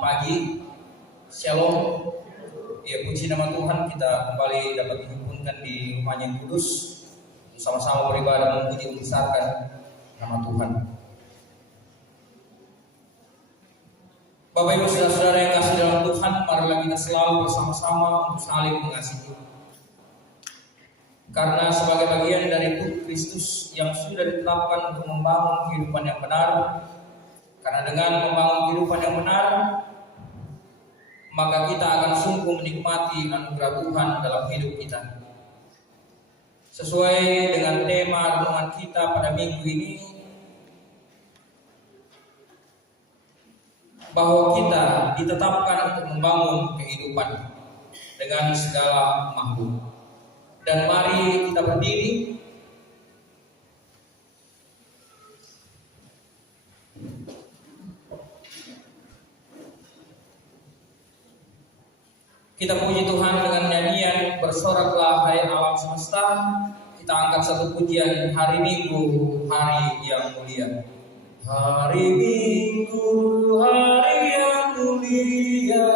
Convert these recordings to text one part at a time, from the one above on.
pagi, Shalom. Ya, puji nama Tuhan, kita kembali dapat dihimpunkan di rumahnya yang kudus, sama-sama beribadah memuji membesarkan nama Tuhan. Bapak Ibu saudara-saudara yang kasih dalam Tuhan, marilah kita selalu bersama-sama untuk saling mengasihi. Karena sebagai bagian dari tubuh Kristus yang sudah ditetapkan untuk membangun kehidupan yang benar, karena dengan membangun kehidupan yang benar, maka kita akan sungguh menikmati anugerah Tuhan dalam hidup kita. Sesuai dengan tema renungan kita pada minggu ini, bahwa kita ditetapkan untuk membangun kehidupan dengan segala makhluk. Dan mari kita berdiri. Kita puji Tuhan dengan nyanyian Bersoraklah Hai Alam Semesta. Kita angkat satu pujian hari Minggu, hari yang mulia. Hari Minggu, hari yang mulia,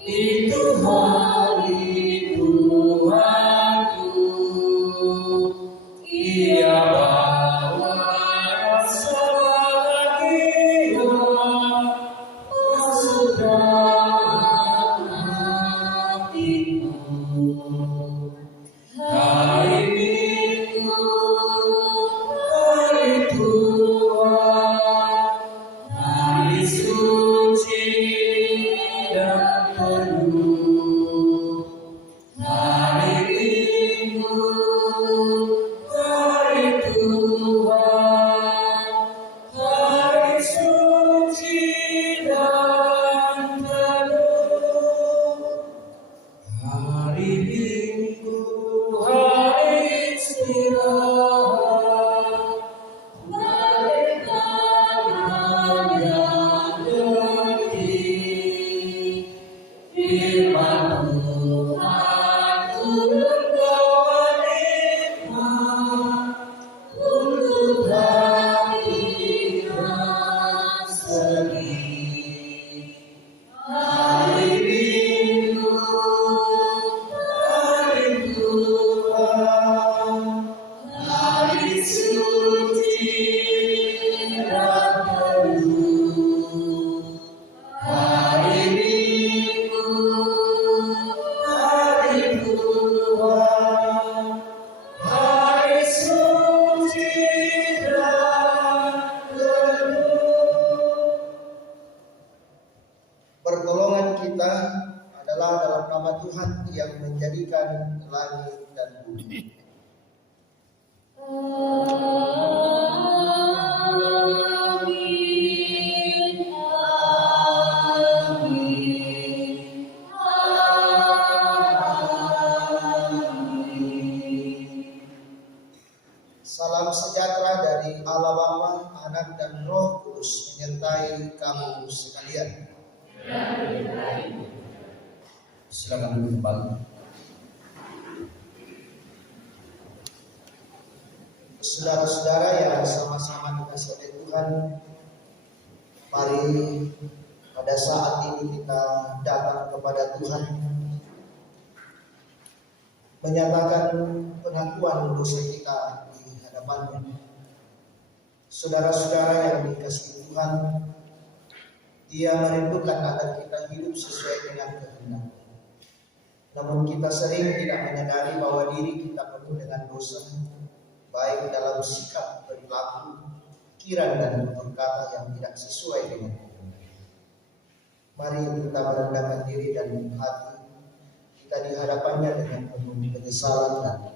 itu hari Tuhanku. Ia bawa rasa bahagia masuk dalam hatiku. Hari Minggu, hari Tuhan, hari suci dan penuh. Hari Minggu, hari Tuhan, hari suci dan penuh. Hari Minggu, hari istirahat, berikan yang detik. Firman Tuhan turun bawa nikmat untuk hati yang sedih. Hari Minggu, hari Tuhan, hari suci dan penuh. Hari Minggu, hari Tuhan, hari suci dan penuh. Pertolongan kita adalah dalam nama Tuhan yang menjadikan langit dan bumi. Salam sejahtera dari Allah Bapa, Anak dan Roh Kudus menyertai kamu sekalian. Silakan duduk kembali. Saudara-saudara yang sama-sama dikasihi oleh Tuhan, mari pada saat ini kita datang kepada Tuhan menyatakan pengakuan dosa kita di hadapan-Nya. Saudara-saudara yang dikasihi Tuhan, Dia merindukan agar kita hidup sesuai dengan kehendak-Nya. Namun kita sering tidak menyadari bahwa diri kita penuh dengan dosa, baik dalam sikap, perilaku, pikiran dan tutur kata yang tidak sesuai dengan kehendak. Mari kita merendahkan diri dan hati kita di hadapan-Nya dengan penuh penyesalan dan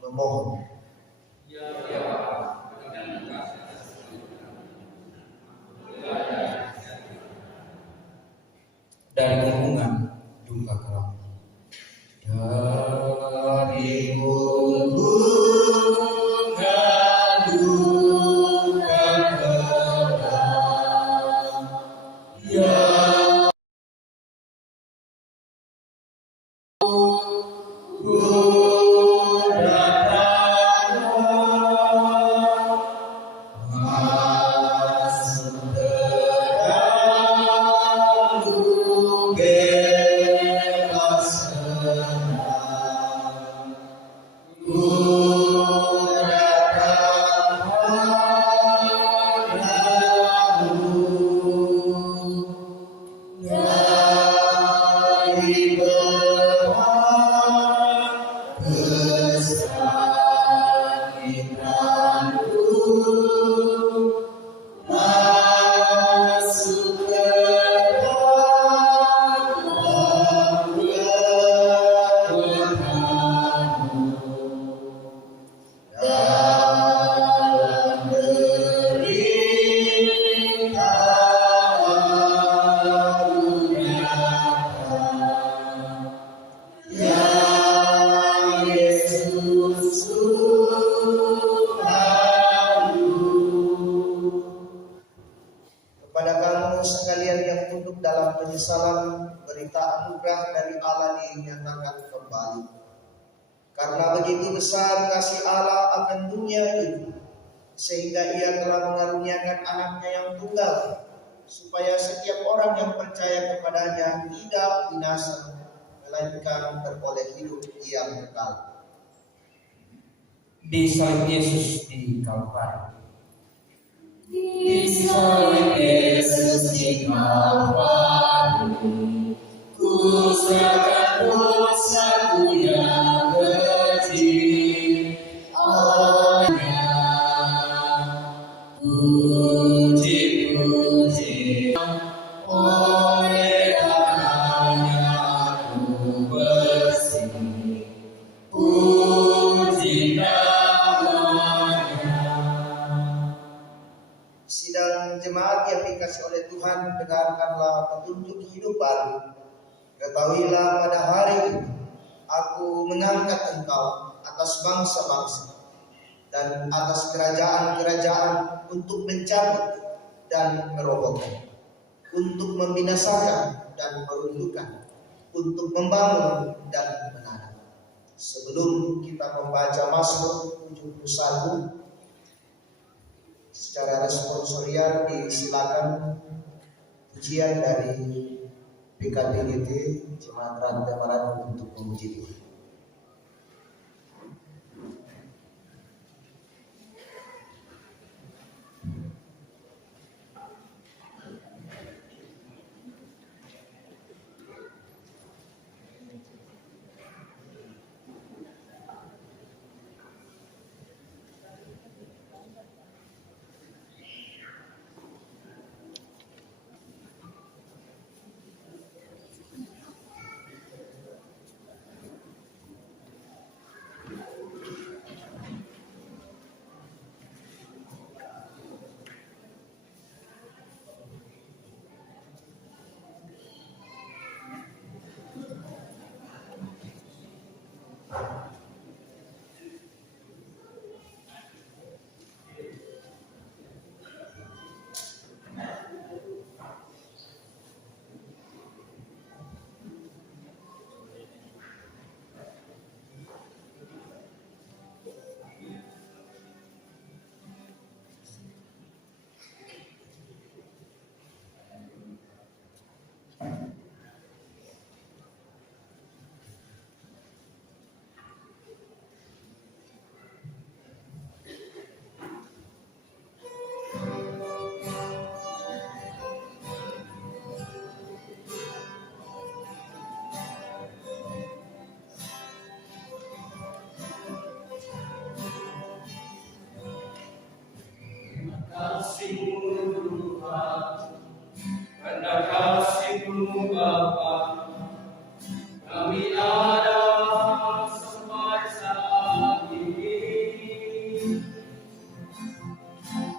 memohon. Dari hubungan duka kelam. Dari hubungan duka kelam, ya ku datang Kepada kamu sekalian yang duduk dalam penyesalan, berita anugerah dari Allah dinyatakan kembali. Karena begitu besar kasih Allah akan dunia ini, sehingga Ia telah mengaruniakan anaknya yang tunggal, supaya setiap orang yang percaya kepadanya tidak binasa, melainkan beroleh hidup yang kekal. Di salib Yesus di Kalvari. Di salib Yesus di Kalvari, ku serahkan dosaku yang kecil. Olehnya puji-puji, oleh karenanya aku bersih. Puji Sidang jemaat yang dikasih oleh Tuhan, dengarkanlah petunjuk hidup baru. Ketahuilah pada hari ini, aku mengangkat engkau atas bangsa-bangsa dan atas kerajaan-kerajaan untuk mencabut dan merobohkan, untuk membinasakan dan meruntuhkan, untuk membangun dan menanam. Sebelum kita membaca Mazmur 71, secara responsorial disilakan pujian dari PKBGT Jemaat Rantai Maranatha untuk memuji Tuhan. kasih-Mu Bapa, kami ada sampai saat ini.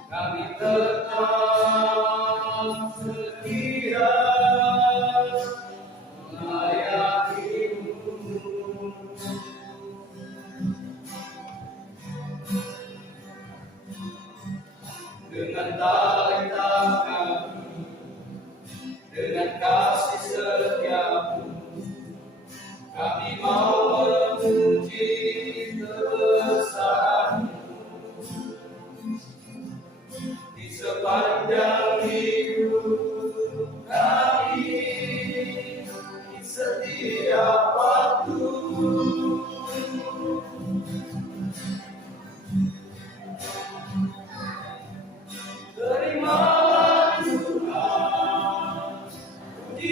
Kami tetap setia melayani-Mu. Dengan talenta kami, dengan kasih setia-Mu, kami mau memuji kebesaran-Mu di sepanjang hidup kami, di setiap waktu. Terimalah Tuhan puji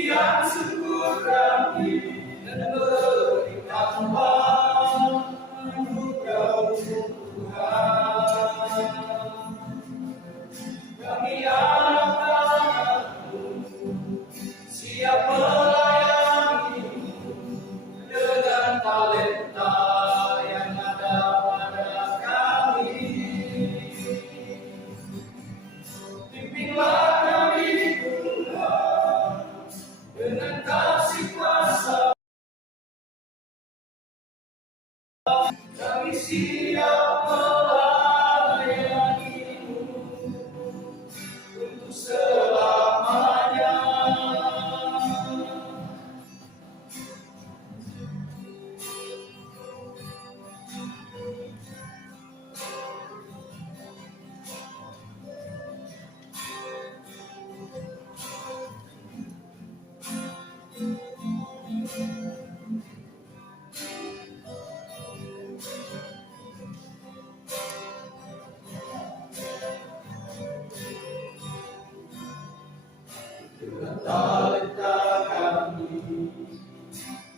dengan talenta kami,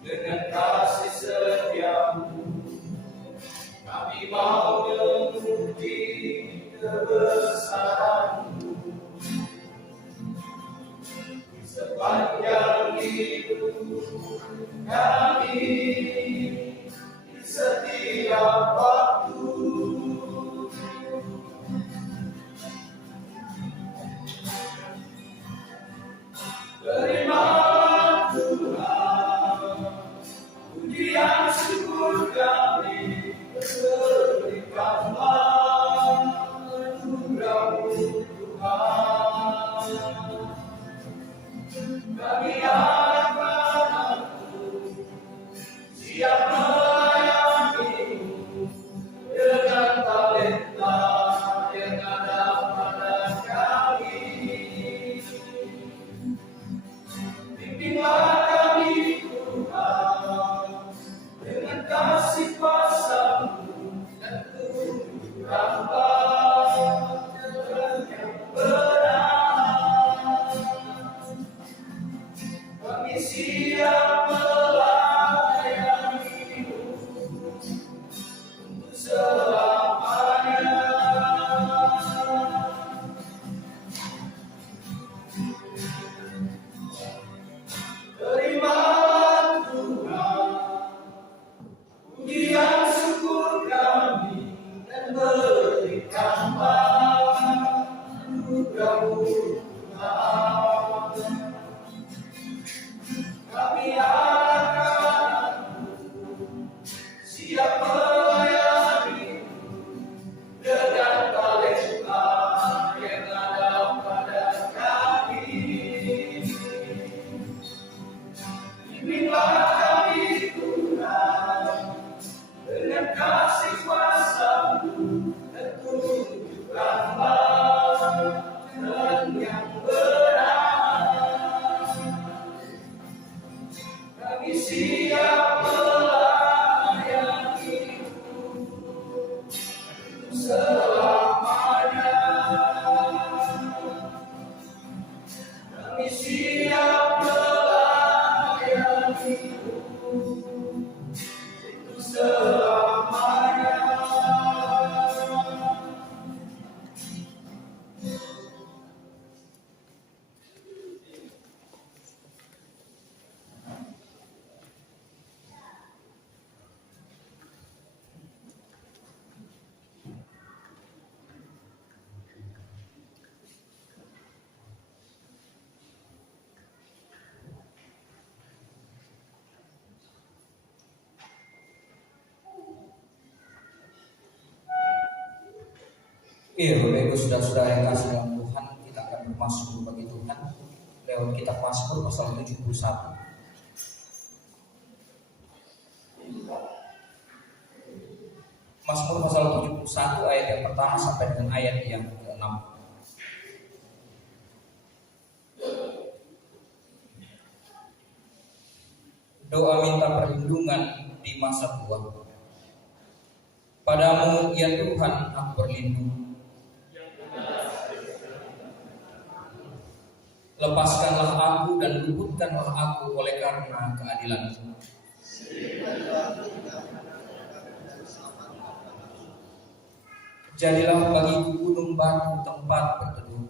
dengan kasih setiamu, kami mau memuji kebesaranmu. Di sepanjang hidup kami, di setiap waktu, terima Tuhan pujian syukur kami, berikanlah anugerah-Mu Tuhan. Kami akan siap melayani-Mu dengan talenta yang ada pada kami. Bimbinglah kami Tuhan dengan kasih kuasa-Mu dan tunjukkanlah jalan yang benar. Kami siap melayani-Mu untuk selamanya. Terima Tuhan pujian syukur kami, dan berikanlah anugerah-Mu Tuhan. Kami akan siap melayani dengan talenta yang ada pada kami. Bimbinglah kami Tuhan dengan kasih kuasa-Mu dan tunjukkanlah jalan yang benar. Kami siap melayani-Mu untuk selamanya. Kami siap melayani-Mu untuk selamanya. Iya, Bapak Ibu saudara-saudara yang kasih dalam Tuhan, kita akan bermazmur bagi Tuhan lewat kitab Mazmur pasal 71. Mazmur pasal 71 ayat yang pertama sampai dengan ayat yang ke-6. Doa minta perlindungan di masa tua. Padamu ya Tuhan aku berlindung. Lepaskanlah aku dan luputkanlah aku oleh karena keadilan-Mu. Jadilah bagiku gunung batu tempat berteduh.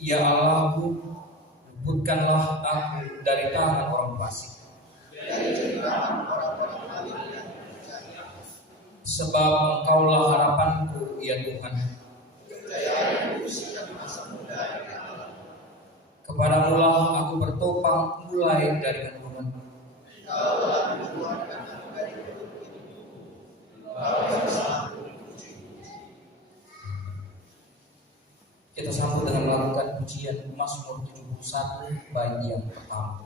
Ya Allahku, luputkanlah aku dari tangan orang fasik, sebab Engkaulah harapanku ya Tuhan. Kepadamu-lah aku bertopang mulai dari keturunan. Kita sambut dengan melakukan pujian Mazmur 71 bait yang pertama.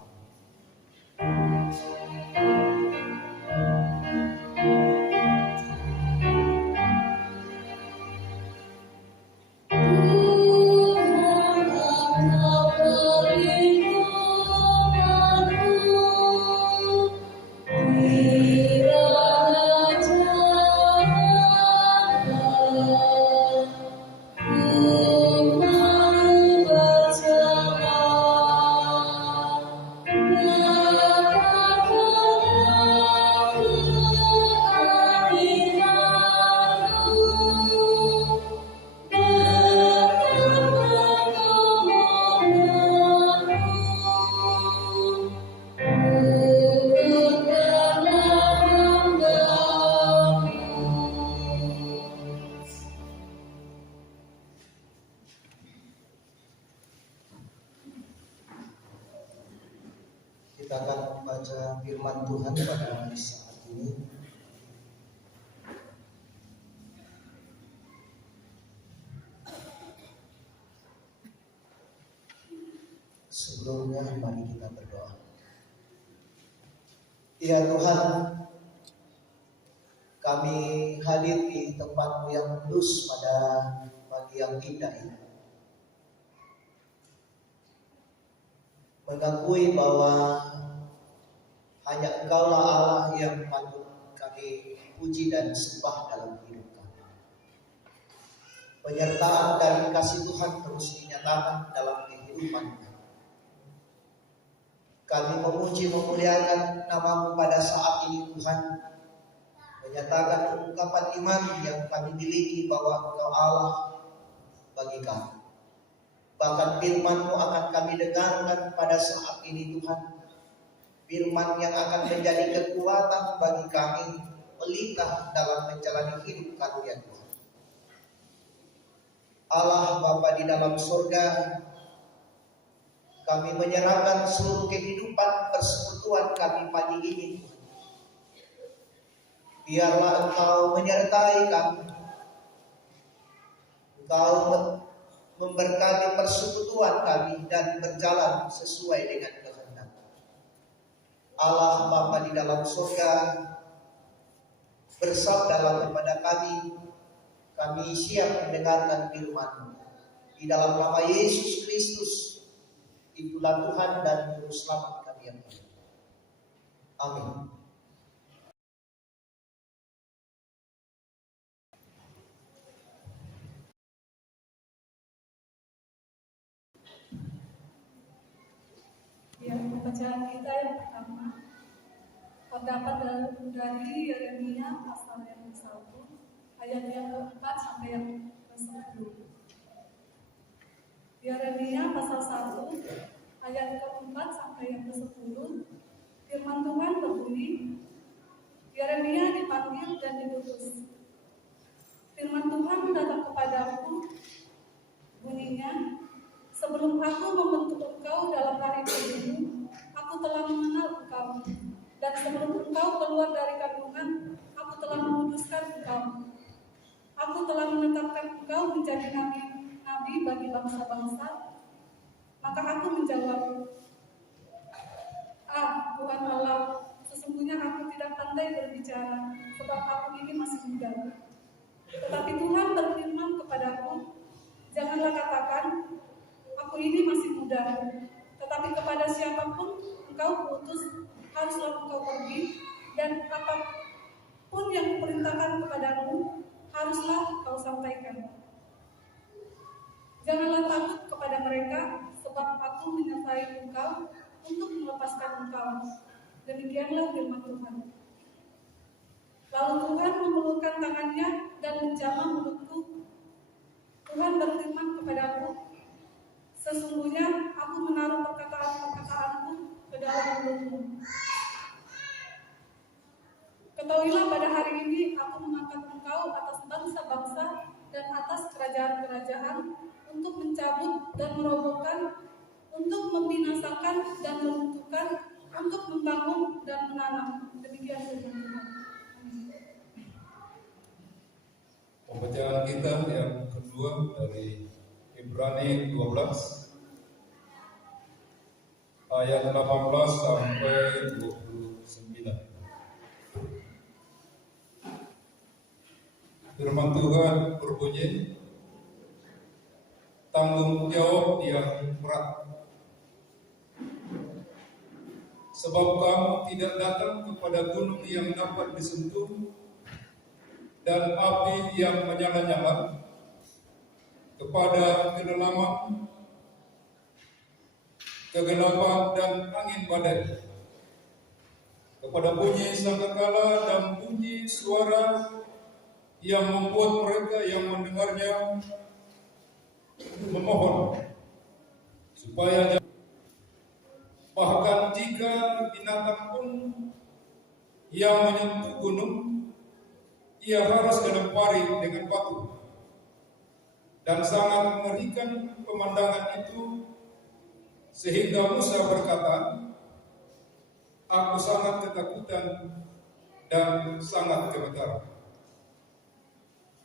Raja Kita akan membaca firman Tuhan pada saat ini. Sebelumnya mari kita berdoa. Ya Tuhan, kami hadir di tempat-Mu yang kudus pada pagi yang indah ini. Mengakui bahwa hanya Engkaulah Allah yang patut kami puji dan sembah dalam hidup kami. Penyertaan dari kasih Tuhan terus dinyatakan dalam kehidupan kami. Kami memuji memuliakan nama-Mu pada saat ini Tuhan. Menyatakan ungkapan iman yang kami miliki bahwa Engkau Allah bagi kami. Bahkan firman-Mu akan kami dengarkan pada saat ini Tuhan. Firman yang akan menjadi kekuatan bagi kami melintang dalam menjalani hidup kami ya Tuhan. Allah Bapa di dalam surga, kami menyerahkan seluruh kehidupan persekutuan kami pagi ini. Biarlah Engkau menyertai kami. Engkau memberkati persekutuan kami dan berjalan sesuai dengan kehendak. Allah Bapa di dalam surga, bersabdalah kepada kami siap mendengarkan firman-Mu. Di dalam nama Yesus Kristus, Itulah Tuhan dan Juru Selamat kami yang baik. Amin. Ya, bacaan kita yang pertama terdapat dari Yeremia pasal yang ke-1 ayat yang ke-4 sampai yang ke-10. Yeremia pasal 1 ayat ke-4 sampai yang ke-10. Firman Tuhan berbunyi, Yeremia dipanggil dan diutus. Firman Tuhan datang kepadaku, bunyinya, sebelum aku membentuk engkau dalam hari ibumu, aku telah mengenal engkau. Dan sebelum engkau keluar dari kandungan, aku telah menguduskan engkau. Aku telah menetapkan engkau menjadi nabi bagi bangsa-bangsa. Maka aku menjawab, Tuhan Allah, sesungguhnya aku tidak pandai berbicara, sebab aku ini masih muda. Tetapi Tuhan berfirman kepadaku, janganlah katakan, aku ini masih muda. Tetapi kepada siapapun engkau utus, haruslah engkau pergi, dan apapun yang kuperintahkan kepadamu, haruslah kau sampaikan. Janganlah takut kepada mereka, sebab aku menyertai engkau untuk melepaskan engkau. Demikianlah firman Tuhan. Lalu Tuhan mengulurkan tangannya dan menjamah mulutku. Tuhan berfirman kepadaku, sesungguhnya aku menaruh perkataan-perkataanku ke dalam mulutmu. Ketahuilah pada hari ini aku mengangkat engkau atas bangsa-bangsa dan atas kerajaan-kerajaan untuk mencabut dan merobohkan, untuk membinasakan dan meruntuhkan, untuk membangun dan menanam. Demikian firman Tuhan. Pembacaan kita yang kedua dari Ibrani 12 ayat 18 sampai 29. Firman Tuhan berbunyi, tanggung jawab yang berat. Sebab kamu tidak datang kepada gunung yang dapat disentuh dan api yang menyala-nyala, kepada kegelapan dan angin badai, kepada bunyi sangkakala dan bunyi suara yang membuat mereka yang mendengarnya memohon supaya bahkan jika binatang pun yang menyentuh gunung, ia harus dilempari dengan batu. Dan sangat mengerikan pemandangan itu, sehingga Musa berkata, aku sangat ketakutan dan sangat gemetar.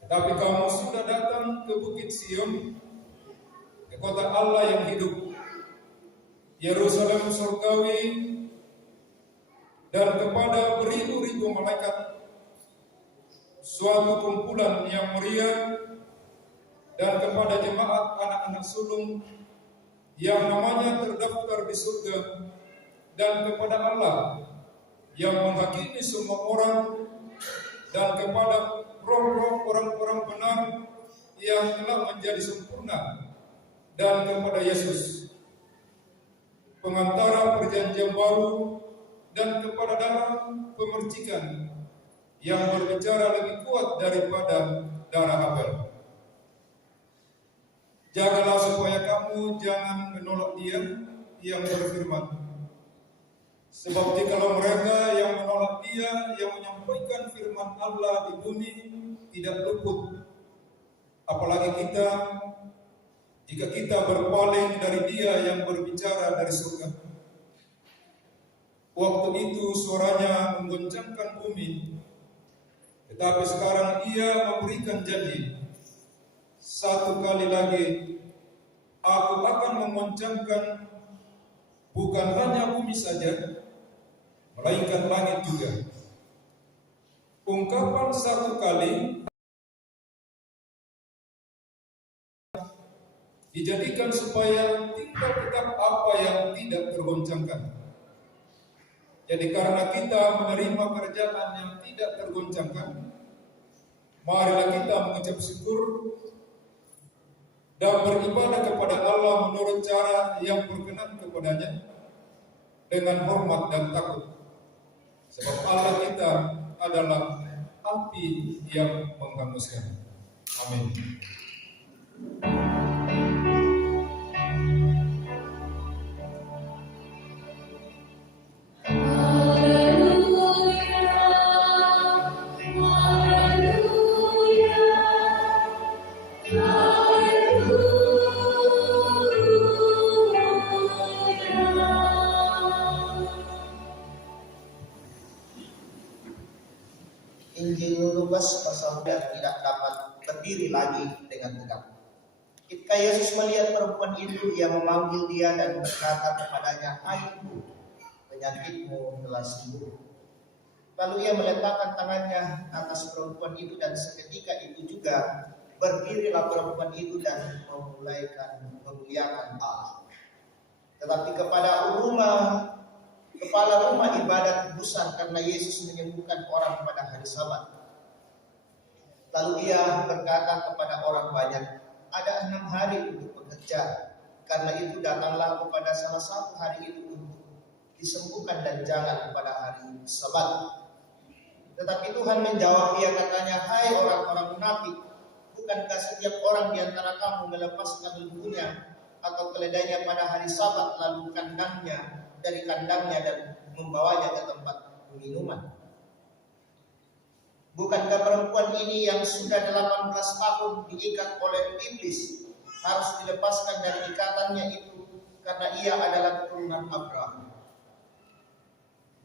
Tetapi kamu sudah datang ke Bukit Sion, ke kota Allah yang hidup, Yerusalem surgawi, dan kepada beribu-ribu malaikat, suatu kumpulan yang meriah, dan kepada jemaat anak-anak sulung yang namanya terdaftar di surga, dan kepada Allah yang menghakimi semua orang, dan kepada roh-roh orang-orang benar yang telah menjadi sempurna, dan kepada Yesus, pengantara perjanjian baru, dan kepada darah pemercikan yang berbicara lebih kuat daripada darah Habel. Jagalah supaya kamu jangan menolak Dia yang berfirman. Sebab jikalau mereka yang menolak Dia yang menyampaikan firman Allah di bumi tidak luput, apalagi kita, jika kita berpaling dari Dia yang berbicara dari surga. Waktu itu suaranya menggoncangkan bumi, tetapi sekarang Ia memberikan janji, satu kali lagi aku akan mengoncangkan bukan hanya bumi saja, melainkan langit juga. Ungkapan satu kali dijadikan supaya tinggal tetap apa yang tidak tergoncangkan. Jadi karena kita menerima kerajaan yang tidak tergoncangkan, marilah kita mengucap syukur dan beribadah kepada Allah menurut cara yang berkenan kepadanya dengan hormat dan takut. Sebab Allah kita adalah api yang menghanguskan. Amin. Injil Lukas pasal 9 tidak dapat berdiri lagi dengan tegak. Ketika Yesus melihat perempuan itu, Ia memanggil dia dan berkata kepadanya, "Hai ibu, penyakitmu telah sembuh." Lalu Ia meletakkan tangannya atas perempuan itu, dan seketika itu juga berdirilah perempuan itu dan memuliakan Allah. Tetapi kepada kepala rumah ibadat gusar karena Yesus menyembuhkan orang pada hari Sabat. Lalu Ia berkata kepada orang banyak, "Ada 6 hari untuk bekerja, karena itu datanglah kepada salah satu hari itu untuk disembuhkan dan jangan pada hari Sabat." Tetapi Tuhan menjawab dia katanya, "Hai orang-orang munafik, bukankah setiap orang di antara kamu melepaskan lembunya atau keledainya pada hari Sabat lalu dari kandangnya dan membawanya ke tempat pengminuman? Bukankah perempuan ini yang sudah 18 tahun diikat oleh iblis harus dilepaskan dari ikatannya itu karena ia adalah keturunan Abraham?"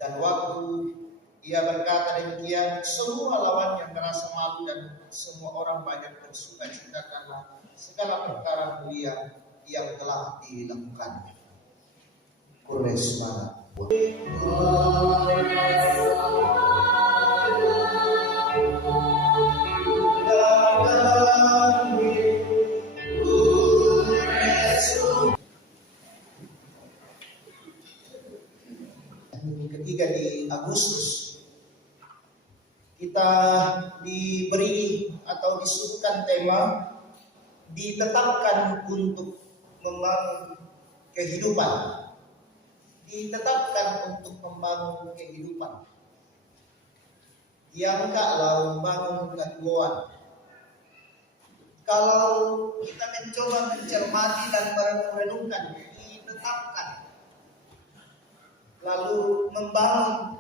Dan waktu Ia berkata demikian, semua lawannya merasa malu dan semua orang banyak bersuka-cita karena segala perkara mulia yang telah dilakukan. Kures mana? Ketiga di Agustus kita diberi atau disuguhkan tema ditetapkan untuk membangun kehidupan. Ditetapkan untuk membangun kehidupan. Yang kalau membangun ketuaan. Kalau kita mencoba mencermati dan merenungkan, ditetapkan. Lalu membangun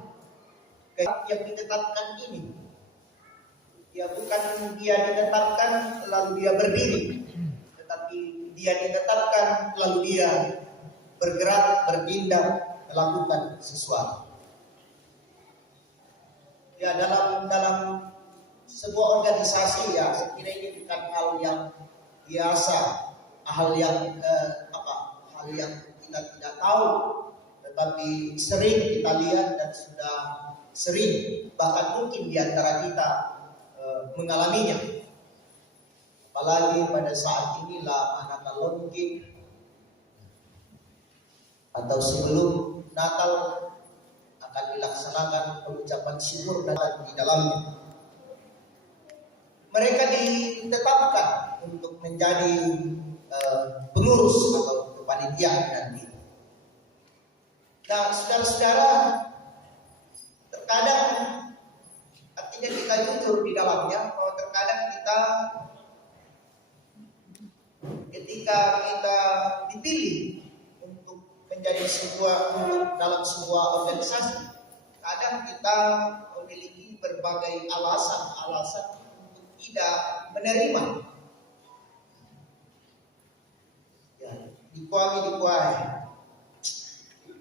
yang ditetapkan ini, ya bukan dia ditetapkan lalu dia berdiri, tetapi dia ditetapkan lalu dia bergerak, bertindak, melakukan sesuatu. Ya, dalam sebuah organisasi, ya saya kira ini bukan hal yang biasa, hal yang hal yang kita tidak tahu, tetapi sering kita lihat dan sudah sering bahkan mungkin di antara kita mengalaminya. Apalagi pada saat inilah Natal Longkin atau sebelum Natal akan dilaksanakan pengucapan syukur dan di dalamnya mereka ditetapkan untuk menjadi pengurus atau kepanitiaan nanti. Nah, saudara-saudara, terkadang artinya kita jujur di dalamnya bahwa terkadang kita ketika kita dipilih untuk menjadi dalam sebuah organisasi, kadang kita memiliki berbagai alasan untuk tidak menerima. Ya, dikuai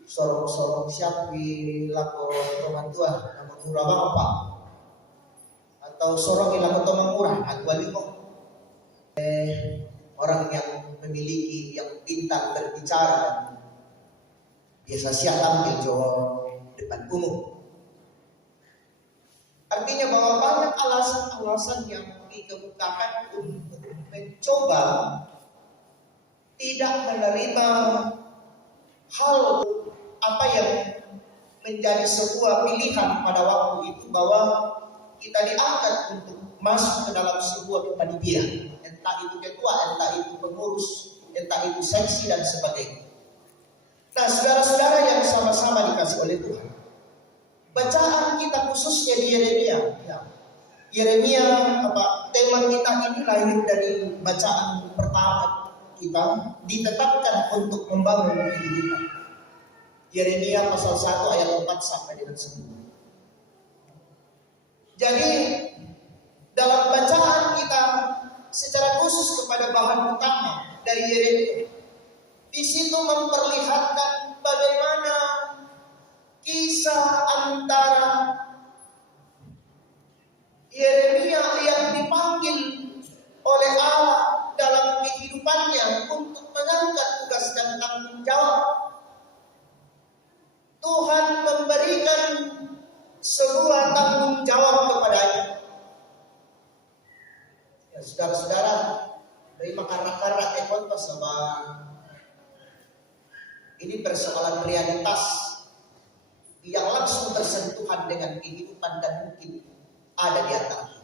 sorok siap di lako teman tua namun murah bapak atau sorok di lako teman murah orang yang memiliki yang pintar berbicara biasa siap tampil di depan umum. Artinya bahwa banyak alasan-alasan yang dikemukakan untuk mencoba tidak menerima hal apa yang menjadi sebuah pilihan pada waktu itu, bahwa kita diangkat untuk masuk ke dalam sebuah kepanitiaan, entah itu ketua, entah itu pengurus, entah itu seksi dan sebagainya. Nah, saudara-saudara yang sama-sama dikasih oleh Tuhan, bacaan kita khususnya di Yeremia. Yeremia, tema kita ini lahir dari bacaan pertama kita, ditetapkan untuk membangun kehidupan. Yeremia pasal 1 ayat 4 sampai dengan 10. Jadi dalam bacaan kita secara khusus kepada bahan utama dari Yeremia, di situ memperlihatkan bagaimana kisah antara Yeremia yang dipanggil oleh Allah dalam kehidupannya untuk mengangkat tugas dan tanggung jawab. Tuhan memberikan sebuah tanggung jawab kepadanya. Ya, saudara-saudara, dari makar-makar ekon sama ini persoalan realitas yang langsung bersentuhan dengan kehidupan dan mungkin ada di antara kita.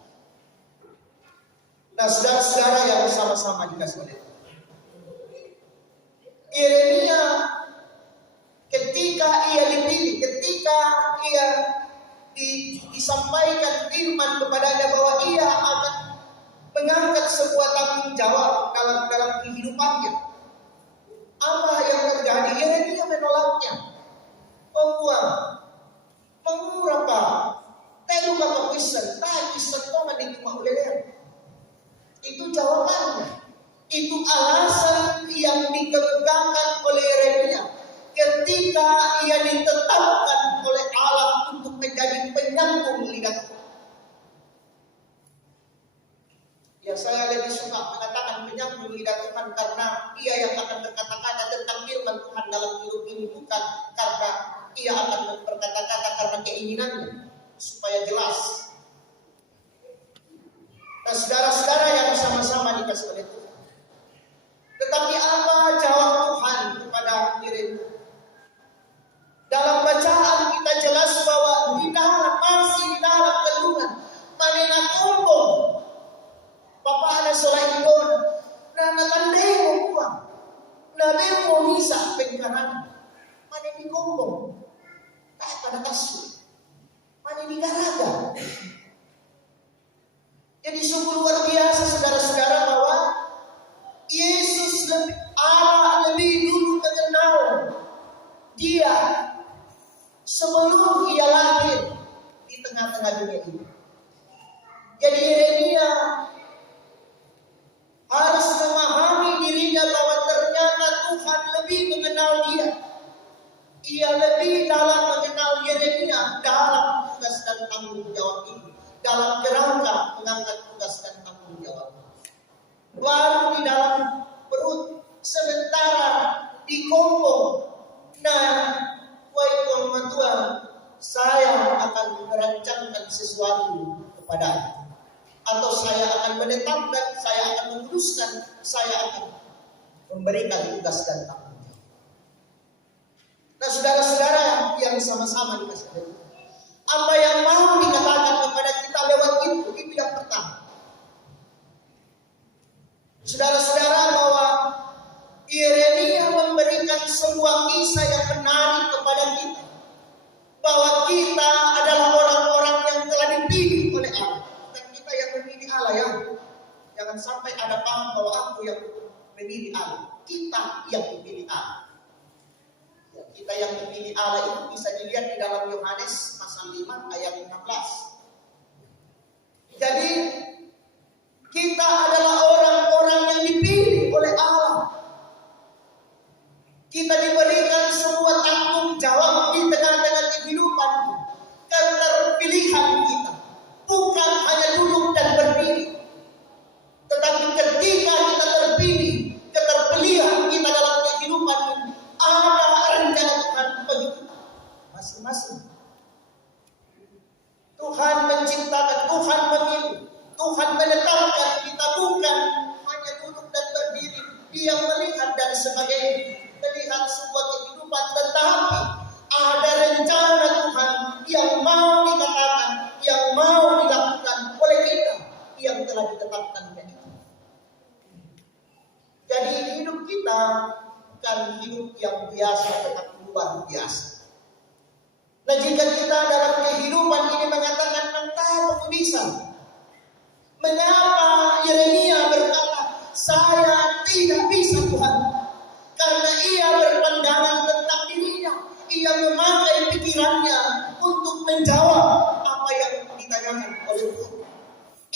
Nah, saudara-saudara yang sama-sama dikasih oleh Tuhan, Yeremia ketika ia dipilih, ketika ia disampaikan firman kepadanya bahwa ia akan mengangkat sebuah tanggung jawab dalam kehidupannya, apa yang terjadi? Yeremia menolaknya. Mengurang Pak, telu bapak pisan, tadi setoma di rumah ulelean. Itu jawabannya. Itu alasan yang dikembangkan oleh Yeremia ketika ia ditetapkan oleh Allah untuk menjadi penyambung lidah. Ya, saya lebih suka mengatakan penyambung lidah Tuhan karena ia yang akan berkata-kata tentang firman Tuhan dalam hidup ini, bukan karena ia akan berkata-kata karena keinginannya supaya jelas. Nah, saudara-saudara yang sama-sama dikasih oleh Tuhan, tetapi apa jawab Tuhan kepada Yeremia? Dalam bacaan kita jelas bahwa masih di dalam kelungan manena kumpul Bapak ada solat ibon na natandai mo nabi mo misa pengkanan maneni kumpul tak pada kasu maneni garaga. Jadi sungguh luar biasa saudara-saudara bahwa tanggung jawab ini dalam kerangka mengangkat tugas dan tanggung jawab. Baru di dalam perut sementara di kompong. Nah, wahai Tuhan, saya akan merancangkan sesuatu kepada, atau saya akan menetapkan, saya akan memutuskan, saya akan memberikan tugas dan tanggung jawab. Nah, saudara-saudara yang sama-sama dikasih Tuhan, apa yang mau dikatakan kepada kita lewat itu yang pertama. Saudara-saudara, bahwa Yeremia memberikan sebuah kisah yang menarik kepada kita, bahwa kita adalah orang-orang yang telah dipilih oleh Allah. Dan kita yang memilih Allah, ya. Jangan sampai ada paham bahwa aku yang memilih Allah. Kita yang dipilih Allah. Ya, kita yang dipilih Allah itu bisa dilihat di dalam Yohanes pasal 5 ayat 16. Jadi kita adalah orang-orang yang dipilih oleh Allah. Kita diberikan sebuah tanggung jawab di tengah-tengah kehidupan, keterpilihan kita. Bukan hanya duduk dan berdiri, tetapi ketika kita terpilih, keterpilihan kita dalam kehidupan ini, ada rencana Tuhan bagi kita masing-masing. Tuhan menciptakan, Tuhan memilih, Tuhan menetapkan kita bukan hanya duduk dan berdiri, Dia melihat dan sebagainya, melihat sebuah kehidupan, tetapi ada rencana Tuhan yang mau dikatakan, yang mau dilakukan oleh kita, yang telah ditetapkan oleh kita. Jadi hidup kita bukan hidup yang biasa, tetapi luar biasa. Nah, jika kita dalam kehidupan ini mengatakan entah aku bisa, mengapa Yeremia berkata, saya tidak bisa Tuhan? Karena ia berpandangan tentang dirinya. Ia memakai pikirannya untuk menjawab apa yang ditanyakan oleh Tuhan.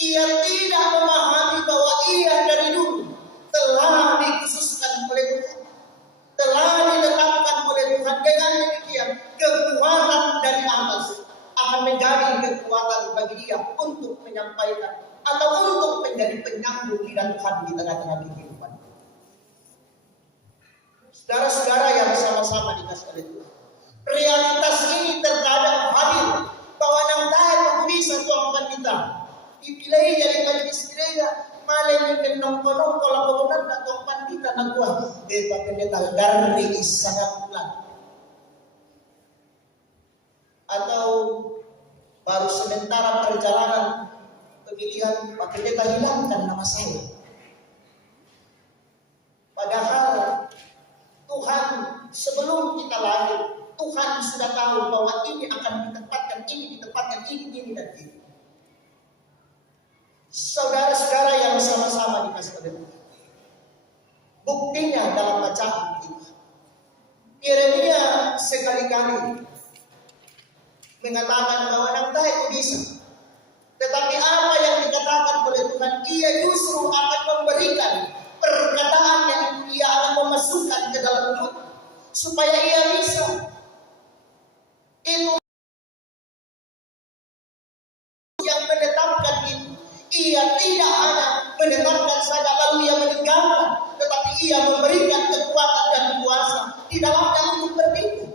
Ia tidak memahami bahwa ia dari dulu telah dikhususkan oleh Tuhan, telah ditetapkan oleh Tuhan. Dengan demikian, kekuatan dari atas akan menjadi kekuatan bagi dia untuk menyampaikan atau untuk menjadi penyambung lidah Tuhan di tengah-tengah kehidupan. Saudara-saudara yang sama-sama dikasih oleh Tuhan, realitas ini terkadang hadir bahwa yang tahu bisa Tuhan kita dipilih dari majelis gereja, malah yang nongko-nongko laporan atau pandita nangkuah deta pendeta dari sangat bulan, atau baru sementara perjalanan pemilihan Pak Pendeta hilangkan nama saya. Padahal Tuhan sebelum kita lahir, Tuhan sudah tahu bahwa ini akan ditempatkan, ini dan ini. Saudara-saudara yang sama-sama dikasih oleh Tuhan, buktinya dalam bacaan kita, Yeremia sekali-kali mengatakan bahwa nanti itu bisa. Tetapi apa yang dikatakan oleh Tuhan, ia justru akan memberikan perkataan yang ia akan memasukkan ke dalam mulut supaya ia bisa. Itu yang menetapkan itu. Ia tidak hanya menetapkan saja lalu ia meninggalkan, tetapi ia memberikan kekuatan dan kuasa di dalamnya untuk berpikir.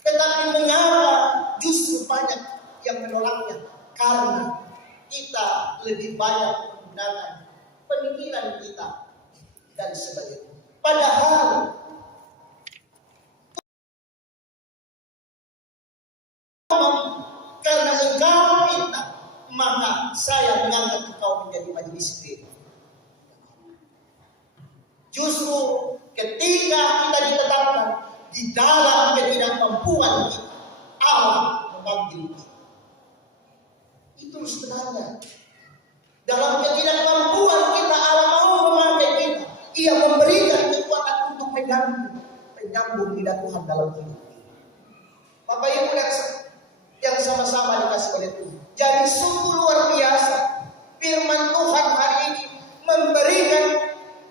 Tetapi mengapa justru banyak yang menolaknya? Karena kita lebih banyak menggunakan pemikiran kita dan sebagainya. Padahal karena engkau minta, maka saya mengangkat engkau menjadi majelis gereja. Justru ketika kita ditetapkan di dalam ketidakmampuan kita, Allah memanggil kita. Itu sebenarnya dalam ketidakmampuan kita, Allah mau memakai kita. Ia memberikan kekuatan untuk menyambung lidah Tuhan dalam hidup. Bapak Ibu yang sama-sama dikasih oleh Tuhan. Jadi sungguh luar biasa firman Tuhan hari ini memberikan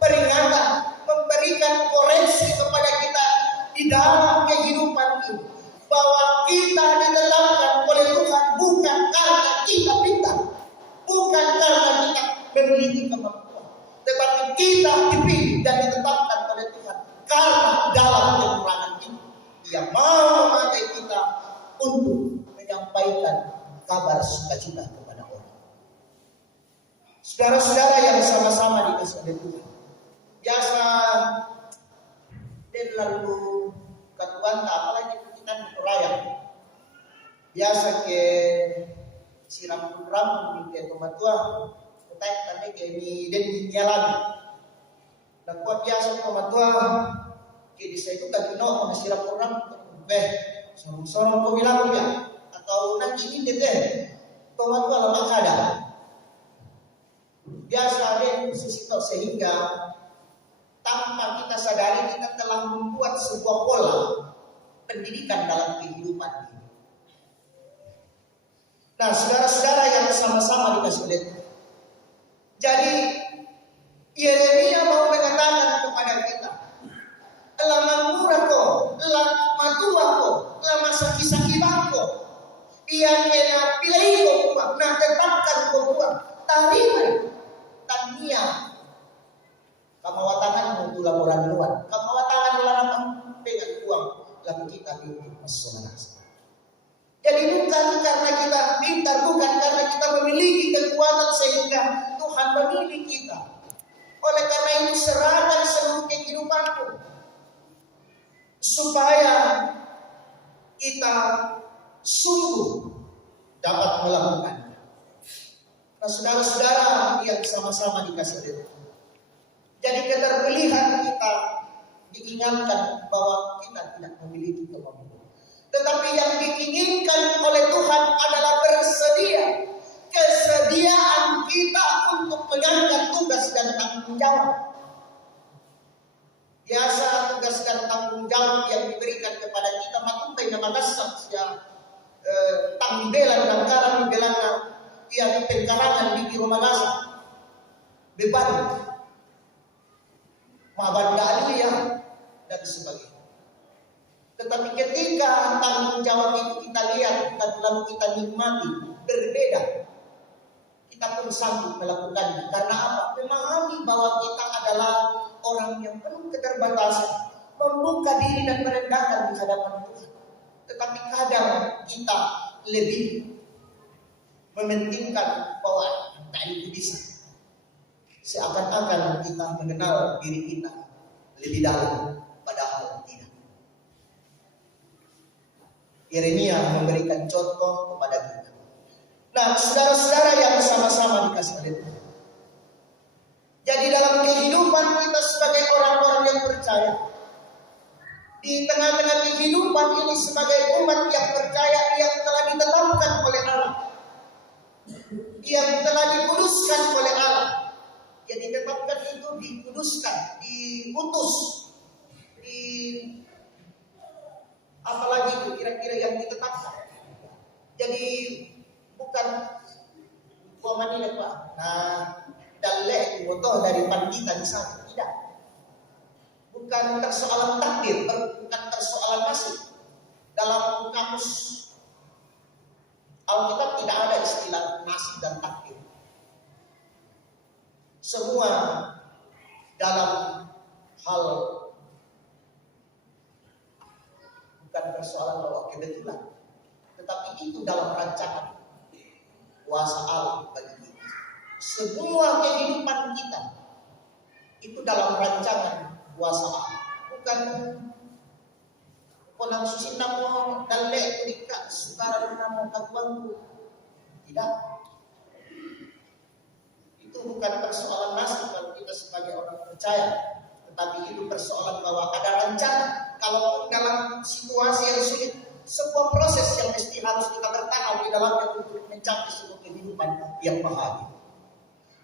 peringatan, memberikan koreksi kepada kita di dalam kehidupan ini, bahwa kita ditetapkan oleh Tuhan memiliki kemampuan, tetapi kita dipilih dan ditetapkan oleh Tuhan karena dalam kekurangan itu Dia mau memakai kita untuk menyampaikan kabar sukacita kepada orang. Saudara-saudara yang sama-sama dikasih oleh Tuhan, biasa dan lalu katuan apalagi kita beraya biasa ke siram program ke rumah tua kita tadi ke ni dan nyalami dan kuat biasa rumah tua ke desa itu kan kena siram program sorong kau bilang ya atau nanti ini deh rumah tua lama ada biasa ada sesuatu sehingga tanpa kita sadari kita telah membuat sebuah pola pendidikan dalam kehidupan ini. Nah, saudara-saudara yang sama-sama dikasih oleh Tuhan. Jadi Yeremia mau mengatakan kepada kita, lama murah kok, lama tua kok, lama sakit-sakit kok. Ia kena pilih kok, nah tetapkan kok, tarima, tania. Kamawatangan untuk laporan luar, kamawatangan lalang pegang uang, lalu kita hidup masalah. Jadi bukan karena kita pintar, bukan karena kita memiliki kekuatan sehingga Tuhan memilih kita. Oleh karena itu serahkan seluruh kehidupanku supaya kita sungguh dapat melakukannya. Nah, saudara-saudara yang sama-sama dikasih oleh Tuhan. Jadi keterpilihan kita diingatkan bahwa kita tidak memiliki kemampuan. Tetapi yang diinginkan oleh Tuhan adalah bersedia. Kesediaan kita untuk mengangkat tugas dan tanggung jawab. Biasa tugas dan tanggung jawab yang diberikan kepada kita matumpai nama kasar ya tanggilan dan karang belana yang pengkarangan di rumah kasar beban mabanda ya dan sebagainya. Tetapi ketika tanggung jawab itu kita lihat dan lalu kita nikmati berbeda, kita pun sanggup melakukannya. Karena apa? Memahami bahwa kita adalah orang yang penuh keterbatasan, membuka diri dan merendahkan di hadapan Tuhan. Tetapi kadang kita lebih mementingkan bahwa kita itu bisa. Seakan-akan kita mengenal diri kita lebih dalam, padahal tidak. Yeremia memberikan contoh kepada kita. Nah, saudara-saudara yang sama-sama dikasih oleh Tuhan. Jadi dalam kehidupan kita sebagai orang-orang yang percaya, di tengah-tengah kehidupan ini sebagai umat yang percaya yang telah ditetapkan oleh Allah, yang telah dikuduskan oleh Allah. Yang ditetapkan itu dikuduskan, diutus, apalagi itu kira-kira yang ditetapkan. Jadi bukan umpamanya Pak. Nah, dalek motor dari panitia di sana tidak. Bukan persoalan takdir, bukan persoalan nasib. Dalam kamus Alkitab tidak ada istilah nasib dan takdir. Semua dalam hal bukan persoalan bahwa kebetulan, tetapi itu dalam rancangan kuasa Allah bagi kita. Semua kehidupan kita itu dalam rancangan kuasa Allah. Bukan konang susi namo dalle tika sukaran namo katuanku. Tidak. Itu bukan persoalan nasib kalau kita sebagai orang percaya, tetapi itu persoalan bahwa ada rencana. Kalau dalam situasi yang sulit, sebuah proses yang mesti harus kita bertahan di dalamnya untuk mencapai sebuah kehidupan yang bahagia.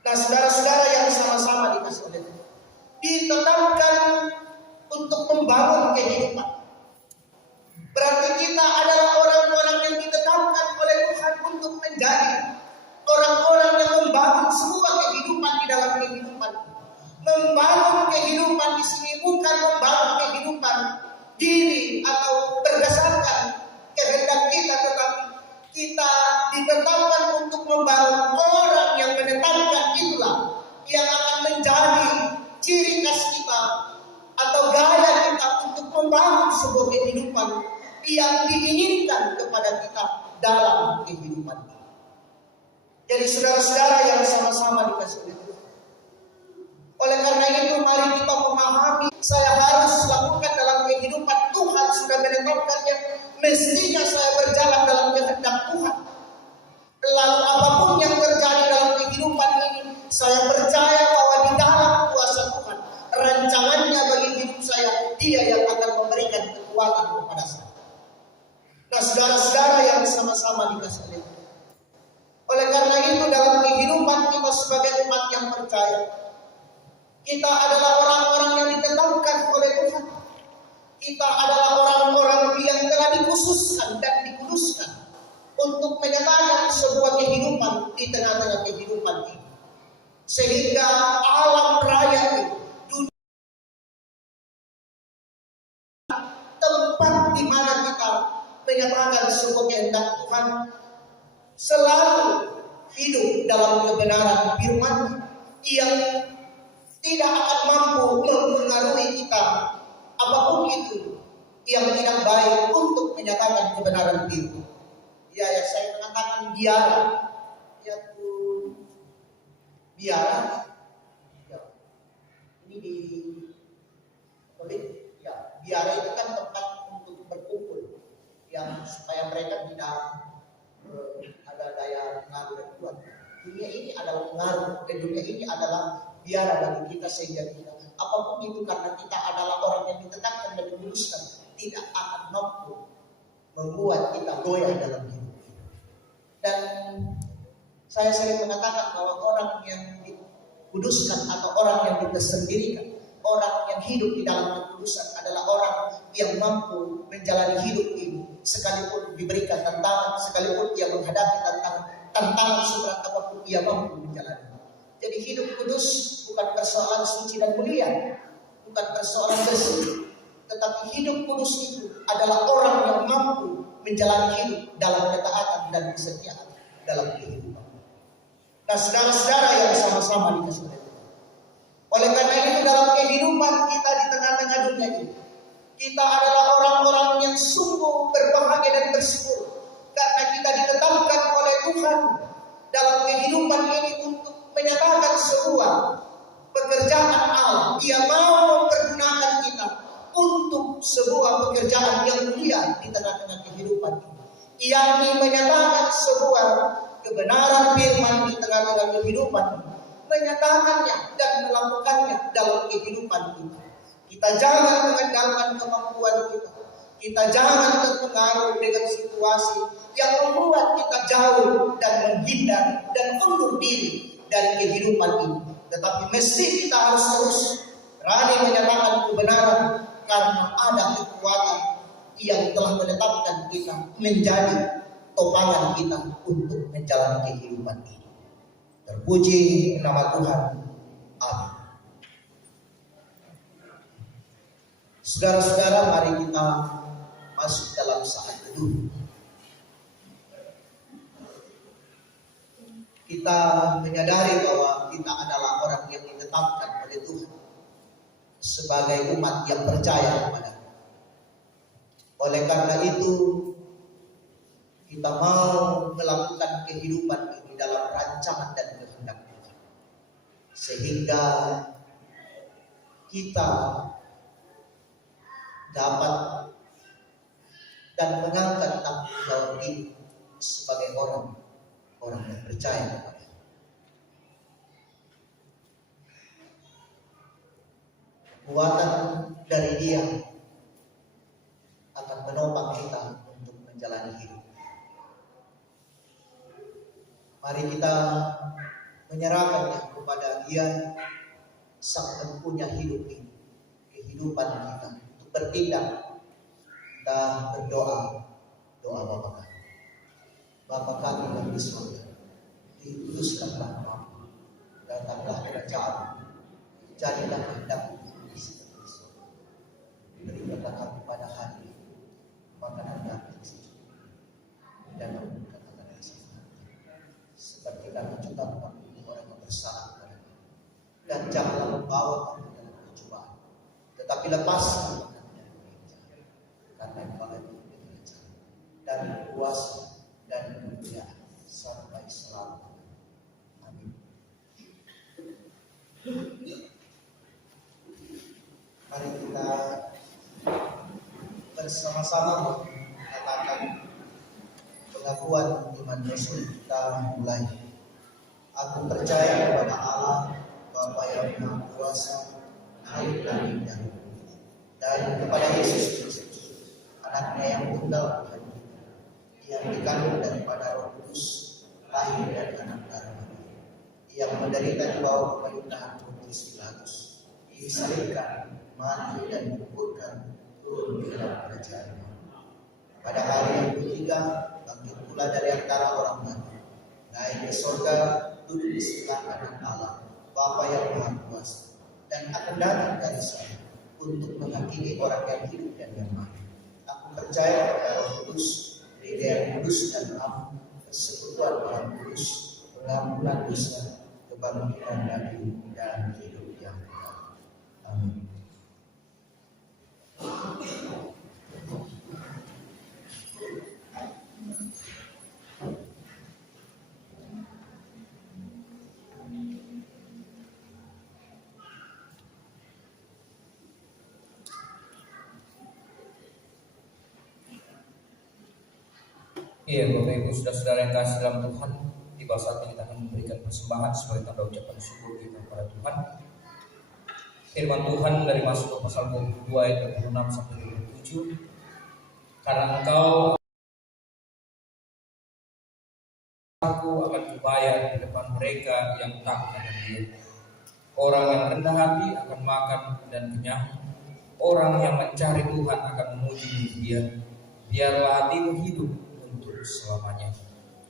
Nah, saudara-saudara yang sama-sama dikasih oleh Tuhan, ditetapkan untuk membangun kehidupan. Berarti kita adalah orang-orang yang ditetapkan oleh Tuhan untuk menjadi orang-orang yang membangun sebuah kehidupan di dalam kehidupan. Membangun kehidupan di sini bukan membangun kehidupan diri atau berdasarkan kehendak kita, tetapi kita ditetapkan untuk membangun orang yang menetapkan itulah kehidupan yang diinginkan kepada kita dalam kehidupan ini. Jadi saudara-saudara yang sama-sama dikasihi Tuhan, oleh karena itu mari kita memahami saya harus lakukan dalam kehidupan Tuhan sudah menetapkannya. Mestinya saya berjalan dalam kehendak Tuhan. Lalu apapun yang terjadi dalam kehidupan ini, saya percaya bahwa di dalam kuasa Tuhan, rancangannya bagi hidup saya, Dia yang akan memberikan kekuatan kepada saya. Nah, saudara-saudara yang sama-sama dikasihi Tuhan, oleh karena itu dalam kehidupan kita sebagai umat yang percaya, kita adalah orang-orang yang ditetapkan oleh Tuhan. Kita adalah orang-orang yang telah dikhususkan dan dikuduskan untuk menyatakan sebuah kehidupan di tengah-tengah kehidupan ini. Sehingga alam raya ini, dunia, tempat di mana kita menyatakan sebuah kehendak Tuhan, selalu hidup dalam kebenaran firman yang tidak akan mampu mempengaruhi kita apapun itu yang tidak baik untuk menyatakan kebenaran firman. Ya, saya mengatakan biara, yaitu biara. Ya, ini di ya, biara itu kan tempat untuk berkumpul, yang supaya mereka tidak ada daya pengaruh dari Tuhan. Dunia ini adalah pengaruh, dunia ini adalah biara bagi kita sehingga kita apapun itu karena kita adalah orang yang ditetapkan dan dikuduskan tidak akan mampu membuat kita goyah dalam hidup. Dan saya sering mengatakan bahwa orang yang dikuduskan atau orang yang ditersendirikan, orang yang hidup di dalam kekudusan adalah orang yang mampu menjalani hidup ini sekalipun diberikan tantangan, sekalipun ia menghadapi tantangan seberat apapun ia mampu menjalani. Jadi hidup kudus bukan persoalan suci dan mulia, bukan persoalan bersih, tetapi hidup kudus itu adalah orang yang mampu menjalani hidup dalam ketaatan dan kesetiaan dalam kehidupan. Nah, saudara-saudara yang sama-sama dikasihi Tuhan, oleh karena itu dalam kehidupan kita di tengah-tengah dunia ini, kita adalah orang-orang yang sungguh berbahagia dan bersyukur karena kita ditetapkan oleh Tuhan dalam kehidupan ini untuk menyatakan sebuah pekerjaan Allah. Dia mau mempergunakan kita untuk sebuah pekerjaan yang mulia di tengah-tengah kehidupan ini, yakni menyatakan sebuah kebenaran firman di tengah-tengah kehidupan ini, menyatakannya dan melakukannya dalam kehidupan kita. Kita jangan mengandalkan kemampuan kita. Kita jangan terpengaruh dengan situasi yang membuat kita jauh dan menghindar dan mundur diri dari kehidupan ini. Tetapi mesti kita harus terus berani menyatakan kebenaran karena ada kekuatan yang telah menetapkan kita menjadi topangan kita untuk menjalani kehidupan ini. Terpuji nama Tuhan. Amin. Saudara-saudara, mari kita masuk dalam saat teduh. Kita menyadari bahwa kita adalah orang yang ditetapkan oleh Tuhan sebagai umat yang percaya kepada-Nya. Oleh karena itu, kita mau melakukan kehidupan ini dalam rancangan dan kehendak Tuhan, sehingga kita dapat dan mengangkat tanggung jawab ini sebagai orang yang percaya kepada. Kekuatan dari Dia akan menopang kita untuk menjalani hidup. Mari kita menyerahkannya kepada Dia, Sang Empunya hidup ini, kehidupan kita, untuk bertindak. Kita berdoa, doa Bapa kami. Bapa kami yang di surga, dikuduskanlah namamu, datanglah kerajaan-Mu, jadilah kehendak-Mu di surga. Berikanlah kami pada hari ini makanan kami yang secukupnya, dan ampunilah dosa kami, seperti kami juga mengampuni orang yang bersalah kepada kami. Dan janganlah membawa kami dalam pencobaan, tetapi lepaskan kami dari yang jahat. Karena Mari kita bersama-sama mengatakan pengakuan iman Rasul kita mulai. Aku percaya kepada Allah Bapa yang Maha Kuasa, Maha Langit dan bumi, dan kepada Yesus Kristus, Anaknya yang tunggal yang dikandung daripada Roh Kudus, lahir dari anak darah, yang menderita di bawah pemerintahan Pontius Pilatus, disalibkan, mati dan dikuburkan, turun ke dalam kerajaan. Pada hari yang ketiga, bangkit pula dari antara orang mati, naik ke surga, duduk di sebelah kanan Allah, Bapa yang Maha Kuasa, dan akan datang dari sana untuk menghakimi orang yang hidup dan yang mati. Aku percaya kepada Roh Kudus, Gereja yang kudus dan am, persekutuan orang kudus, pengampunan dosa, kebangkitan dari dan hidup yang kekal. Amin. Iya, Bapak Ibu, saudara-saudara yang kasih dalam Tuhan, tiba saatnya kita akan memberikan persembahan sebagai tanda ucapan syukur kita kepada Tuhan. Firman Tuhan dari Mazmur pasal 22 ayat 26 sampai 27. Karena Engkau aku akan kubayar di depan mereka yang takut akan Dia. Orang yang rendah hati akan makan dan kenyang. Orang yang mencari Tuhan akan memuji Dia. Biarlah hatimu hidup selamanya.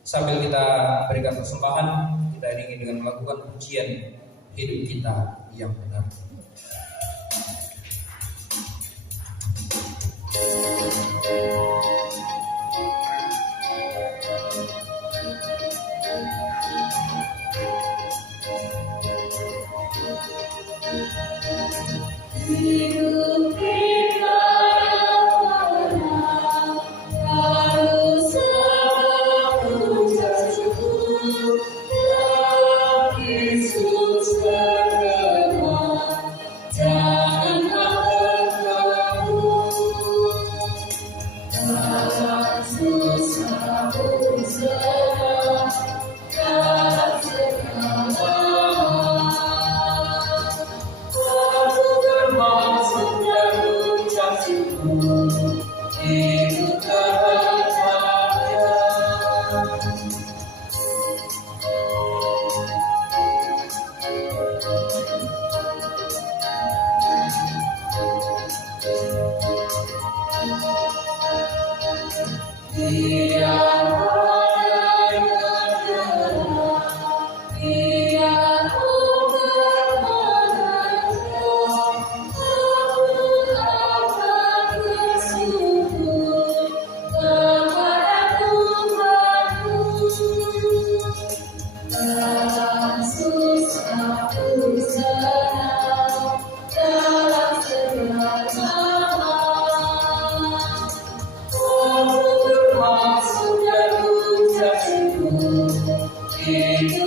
Sambil kita berikan persembahan, kita iringi dengan melakukan pujian hidup kita yang benar. Hidup kita yang benar harus selalu bersyukur dalam Yesus berkenan. Janganlah terganggu dalam susah usaha dan segala. Aku bermaksud dan ucap syukur itu kehendaknya. Dia ada yang bergerak, Dia itu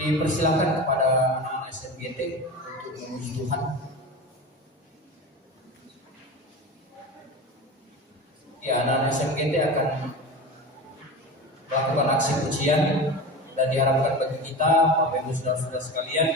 Dipersilakan kepada anak-anak SMGT untuk memuji Tuhan. Ya, anak-anak SMGT akan melakukan aksi pujian dan diharapkan bagi kita, Bapak Ibu Saudara-saudara sekalian,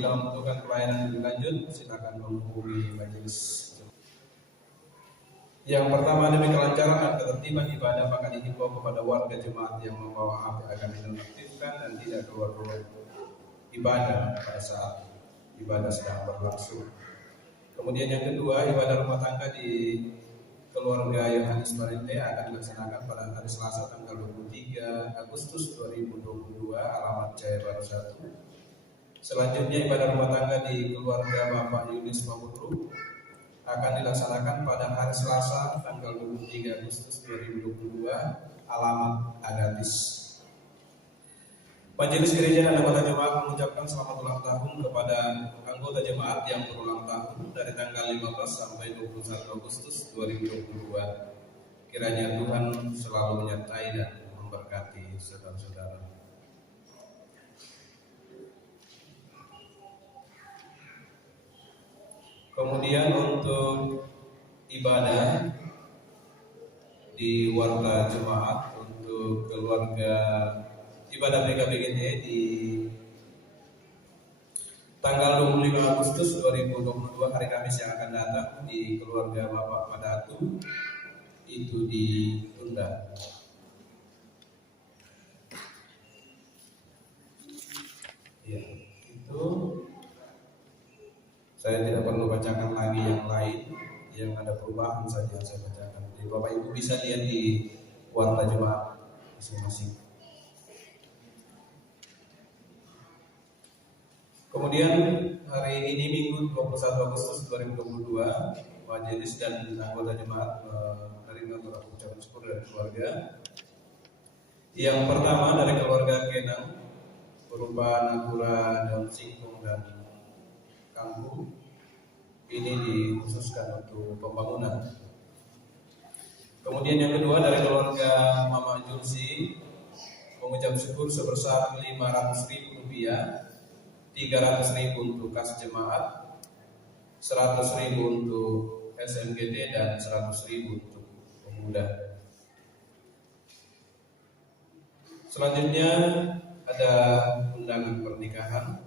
bila membutuhkan pelayanan lebih lanjut, silakan menghubungi majelis. Yang pertama, demi kelancaran dan ketertiban ibadah, maka dihimbau kepada warga jemaat yang membawa HP agar dinonaktifkan dan tidak keluar rumah ibadah pada saat ibadah sedang berlangsung. Kemudian yang kedua, ibadah rumah tangga di keluarga Yohanes Marinte akan dilaksanakan pada hari Selasa tanggal 23 Agustus 2022, alamat Jaya Baru 1. Selanjutnya, ibadah rumah tangga di keluarga Bapak Yunis Pamutru akan dilaksanakan pada hari Selasa tanggal 23 Agustus 2022, alamat Agatis. Majelis Gereja dan anggota jemaat mengucapkan selamat ulang tahun kepada anggota jemaat yang berulang tahun dari tanggal 15 sampai 21 Agustus 2022. Kiranya Tuhan selalu menyertai dan memberkati saudara-saudara. Kemudian untuk ibadah di warta jemaat untuk keluarga ibadah PKBGT di tanggal 25 Agustus 2022 hari Kamis yang akan datang di keluarga Bapak Padatu itu ditunda. Ya, itu saya tidak perlu bacakan lagi yang lain, yang ada perubahan saja yang saya bacakan. Jadi Bapak Ibu bisa lihat di warta jemaat masing-masing. Kemudian hari ini Minggu 21 Agustus 2022 majelis dan anggota jemaat menerima ucapan syukur dari keluarga. Yang pertama dari keluarga Kenang berupa Nagura, daun singkong dan kangkung. Ini dikhususkan untuk pembangunan. Kemudian yang kedua dari keluarga Mama Julsi mengucap syukur sebesar Rp500.000, 300.000 untuk kas jemaat, 100.000 untuk SMGT dan 100.000 untuk pemuda. Selanjutnya ada undangan pernikahan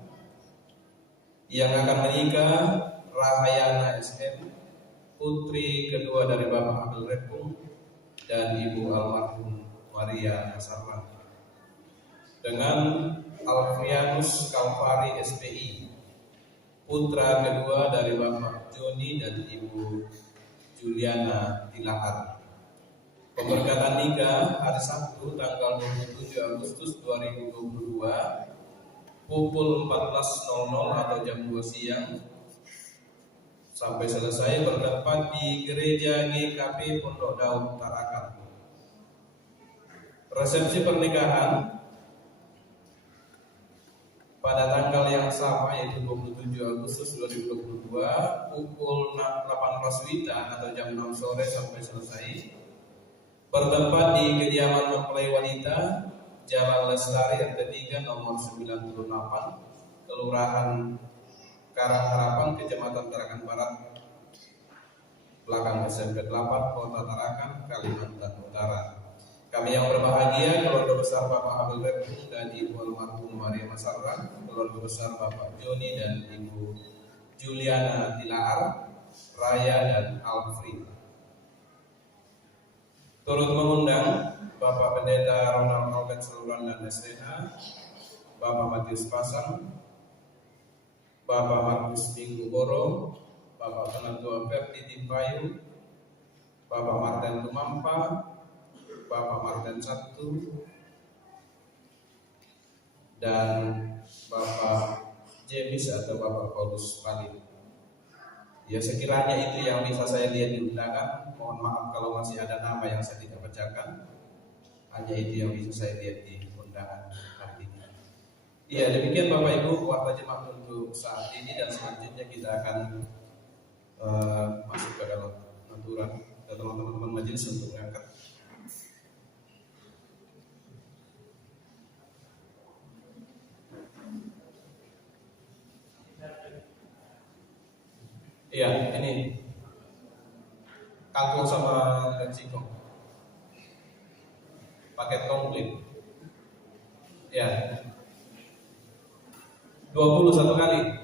yang akan menikah Rahayana SM, putri kedua dari Bapak Abdul Repung dan Ibu almarhum Maria Nasarlan, dengan Alfrianus Kalvari SPI, putra kedua dari Bapak Joni dan Ibu Juliana Tilahar. Pemberkatan nikah hari Sabtu tanggal 27 Agustus 2022 pukul 14.00 atau jam 2 siang sampai selesai bertempat di Gereja GKP Pondok Daun Tarakan. Resepsi pernikahan pada tanggal yang sama yaitu 27 Agustus 2022 pukul 18 WITA atau jam 6 sore sampai selesai, bertempat di kediaman mempelai wanita Jalan Lestari RT 3 nomor 98, Kelurahan Karangharapan, Kecamatan Tarakan Barat, belakang SMP 8, Kota Tarakan, Kalimantan Utara. Kami yang berbahagia, keluarga besar Bapak Abdul Repung dan Ibu almarhum Maria Nasarlan, keluarga besar Bapak Joni dan Ibu Juliana Tilahar, Raya dan Alfri. Turut mengundang Bapak Pendeta Ronald Albert Saluran dan STH, Bapak Matius Pasang, Bapak Markus Minggu Boro, Bapak Penatua Ferdi Timpayu, Bapak Martin Tumampa, Bapak Martin Sabtu, dan Bapak James atau Bapak Paulus Paling. Ya, sekiranya itu yang bisa saya lihat di undangan. Mohon maaf kalau masih ada nama yang saya tidak bacakan. Hanya itu yang bisa saya lihat di undangan hari ini. Ya, demikian Bapak Ibu warta jemaat untuk saat ini, dan selanjutnya kita akan masuk ke dalam aturan dan teman-teman majelis untuk mengangkat. Iya, ini kangkung sama singkong, paket komplit. Ya, 21 kali,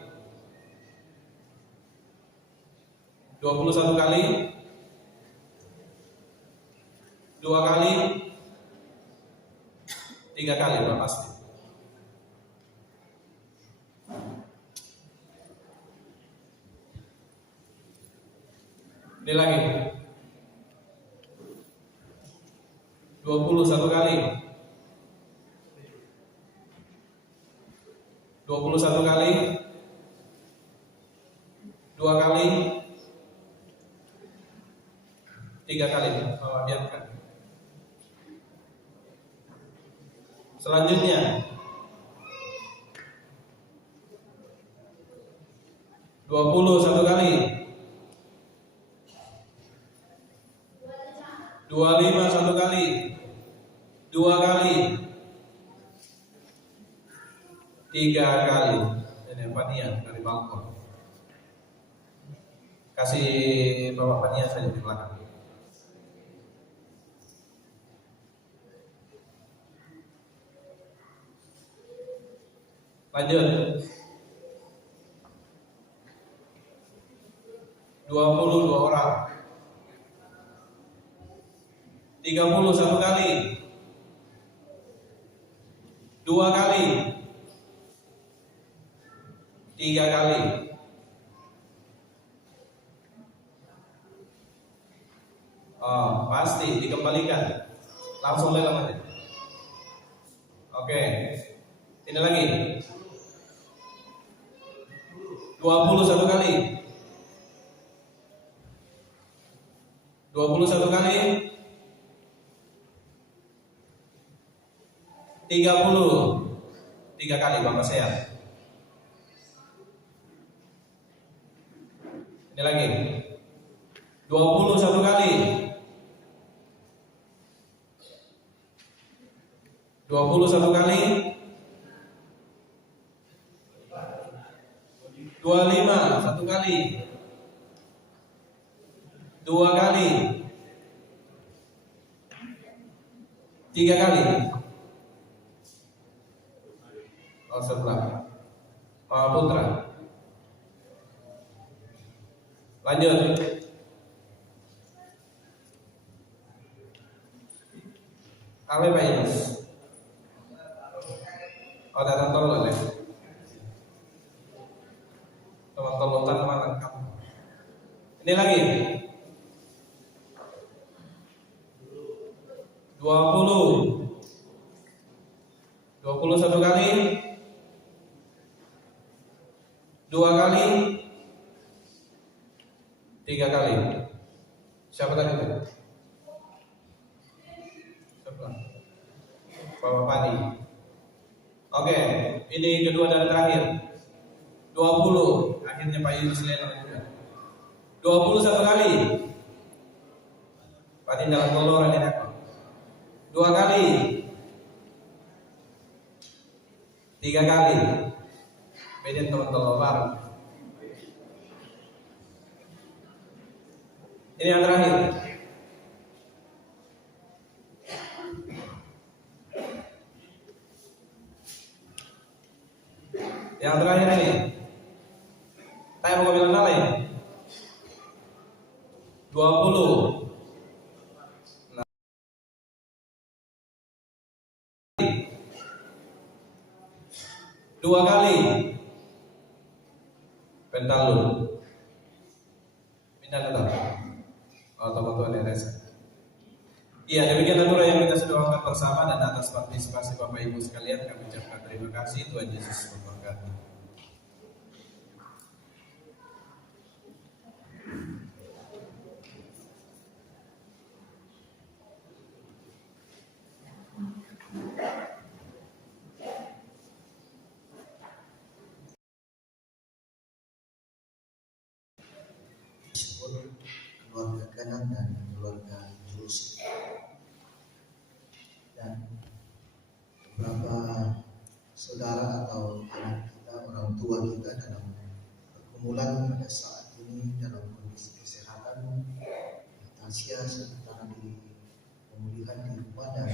21 kali, 2 kali, 3 kali, Pak pasti. Ini lagi 21 kali, 21 kali, 2 kali, 3 kali. Mama biarkan. Selanjutnya 21 kali, 25 1 kali, 2 kali, 3 kali. Ini Fania dari balkon. Kasih Bapak Pania saja di belakang. Lanjut. 22 orang. 31 kali. 2 kali. 3 kali. Oh, pasti dikembalikan. Langsung lelang aja. Oke. Ini lagi. 21 kali. 21 kali. 3 kali Bapak sehat. Ini lagi. 21 kali. 21 kali. 25 1 kali. 2 kali. 3 kali. Oh, sebelah. Putra. Lanjut. Ale Pak Yunus. Oh, datang tolong ya. Tolong tanaman lengkap. Ini lagi. 21 kali. 2 kali. 3 kali. Siapa tadi itu? Siapa? Bapak Padi. Oke, ini kedua dan terakhir. 20. Akhirnya Pak Yunus lelang juga. 21 kali. Padi dalam toloran ini apa? 2 kali. 3 kali. Beda teman-teman baru. Ini yang terakhir. Yang terakhir ini. Saya mau bilang nala ya. 20. 2 kali. Pentalun. Minta datang. Oh, teman-teman RS. Iya, demikian aturan yang kita sudah lakukan bersama, dan atas partisipasi Bapak Ibu sekalian kami ucapkan terima kasih. Tuhan Yesus memberkati. Keluarga kanan dan keluarga Jus, dan beberapa saudara atau anak kita, orang tua kita dalam pergumulan pada saat ini dalam kondisi kesehatan. Tasya sementara di pemulihan di rumah, dan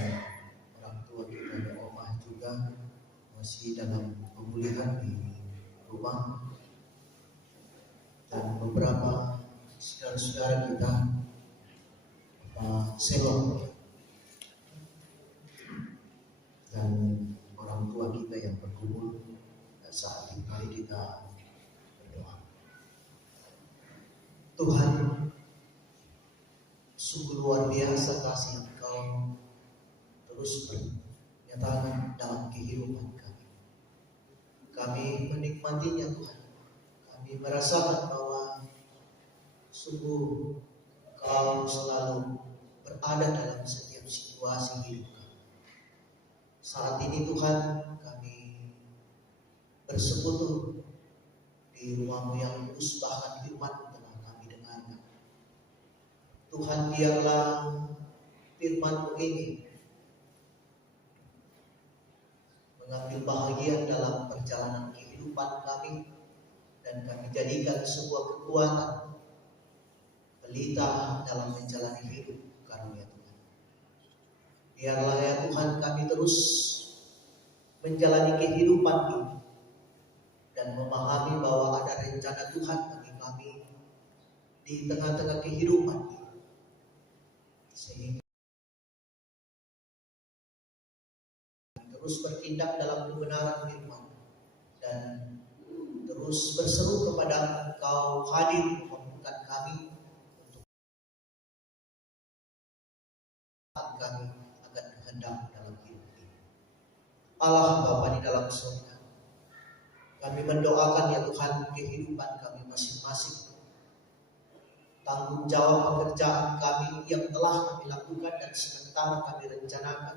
orang tua kita dan omah juga masih dalam pemulihan di rumah, dan beberapa saudara-saudara kita Selon dan orang tua kita yang bergumul. Saat ini mari kita berdoa. Tuhan, sungguh luar biasa kasih Engkau terus bernyata dalam kehidupan kami. Kami menikmatinya Tuhan. Kami merasakan bahwa sungguh Kau selalu berada dalam setiap situasi hidup kami. Saat ini Tuhan, kami bersekutu di rumah-Mu yang kudus, bahkan firman telah kami dengarkan. Tuhan, biarlah firman-Mu ini mengambil bahagian dalam perjalanan kehidupan kami, dan kami jadikan sebuah kekuatan pelita dalam menjalani hidup karunia Tuhan. Biarlah ya Tuhan kami terus menjalani kehidupan ini dan memahami bahwa ada rencana Tuhan bagi kami di tengah-tengah kehidupan ini, sehingga terus bertindak dalam kebenaran firman dan terus berseru kepada Engkau hadir memampukan kami untuk kami akan kehendak dalam hidup ini. Allah Bapa di dalam surga, kami mendoakan ya Tuhan kehidupan kami masing-masing, tanggung jawab pekerjaan kami yang telah kami lakukan dan sementara kami rencanakan.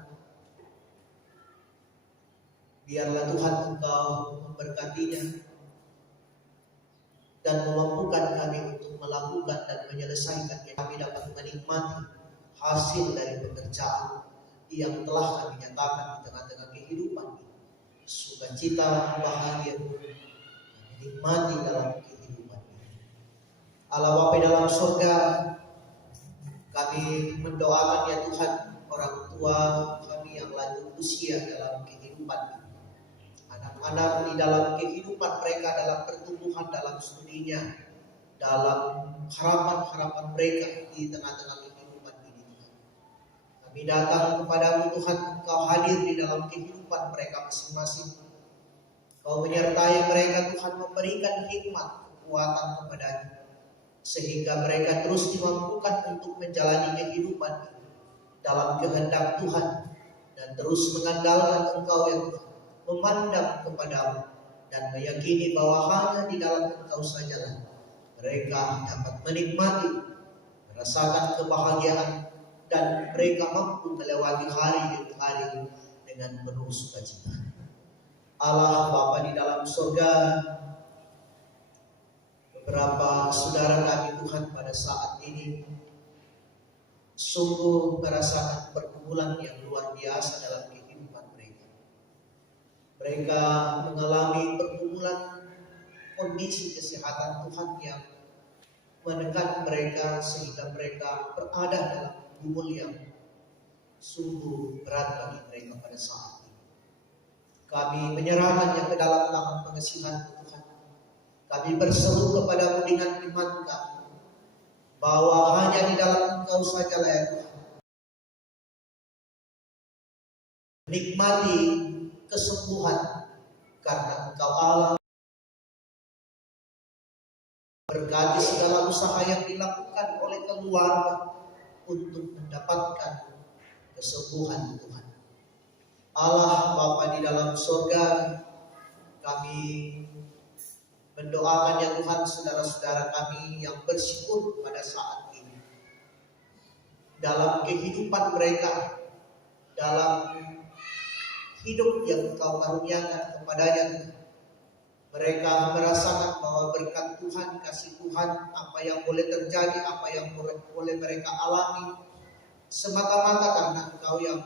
Biarlah Tuhan Engkau memberkatinya dan memampukan kami untuk melakukan dan menyelesaikan, yang kami dapat menikmati hasil dari pekerjaan yang telah kami nyatakan di tengah-tengah kehidupan ini. Sukacita, bahagia, menikmati dalam kehidupan ini. Allah Bapa dalam surga, kami mendoakan ya Tuhan orang tua kami yang lanjut usia dalam kehidupan ini. Anak-anak di dalam kehidupan mereka, dalam pertumbuhan, dalam studinya, dalam harapan-harapan mereka di tengah-tengah kehidupan ini. Kami datang kepadamu Tuhan, Engkau hadir di dalam kehidupan mereka masing-masing. Kau menyertai mereka Tuhan, memberikan hikmat, kekuatan kepadanya, sehingga mereka terus dimampukan untuk menjalani kehidupan ini dalam kehendak Tuhan dan terus mengandalkan Engkau ya Tuhan, memandang kepadamu dan meyakini bahwa hanya di dalam Engkau sajalah mereka dapat menikmati, merasakan kebahagiaan, dan mereka mampu melewati hari demi hari dengan penuh sukacita. Allah Bapa di dalam surga, beberapa saudara kami Tuhan pada saat ini sungguh merasakan pergumulan yang luar biasa dalam kehidupan mereka. Mereka mengalami pergumulan kondisi kesehatan Tuhan yang menekan mereka sehingga mereka berada dalam gumul yang sungguh berat bagi mereka pada saat ini. Kami menyerahkannya ke dalam tangan pengasihan Tuhan. Kami berseru kepadamu dengan iman kami bahwa hanya di dalam Engkau sajalah ya Tuhan menikmati kesembuhan, karena Engkau Allah. Berkati segala usaha yang dilakukan oleh keluarga untuk mendapatkan kesembuhan Tuhan. Allah Bapa di dalam surga, kami mendoakan ya Tuhan saudara-saudara kami yang bersyukur pada saat ini dalam kehidupan mereka, dalam hidup yang Engkau karuniakan kepadanya. Mereka merasakan bahwa berkat Tuhan, kasih Tuhan, apa yang boleh terjadi, apa yang boleh mereka alami, semata-mata karena Engkau yang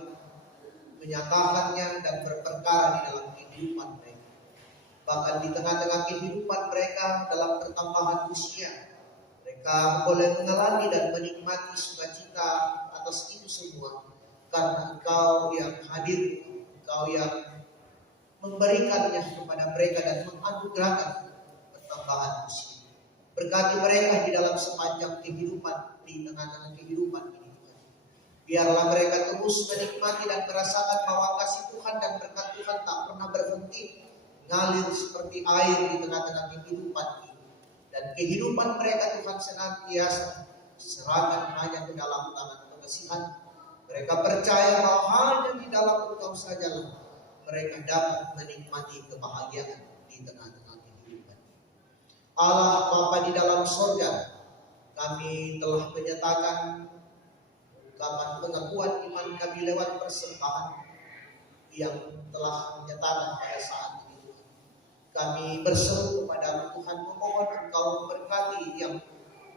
menyatakannya dan berperkara di dalam kehidupan mereka. Bahkan di tengah-tengah kehidupan mereka dalam pertambahan usia, mereka boleh mengalami dan menikmati sukacita atas itu semua, karena Engkau yang hadir, Engkau yang memberikannya kepada mereka dan menganugerahkan pertambahan usia. Berkati mereka di dalam sepanjang kehidupan, di tengah-tengah kehidupan ini. Biarlah mereka terus menikmati dan merasakan bahwa kasih Tuhan dan berkat Tuhan tak pernah berhenti, ngalir seperti air di tengah-tengah kehidupan ini. Dan kehidupan mereka Tuhan senantiasa serahkan hanya ke dalam tangan pengasihan. Mereka percaya bahwa hanya di dalam Engkau sajalah mereka dapat menikmati kebahagiaan di tengah-tengah kehidupan. Allah Bapa di dalam surga, kami telah menyatakan ungkapan pengakuan iman kami lewat persembahan yang telah menyatakan pada saat ini. Kami berseru kepada Tuhan, memohon Engkau memberkati yang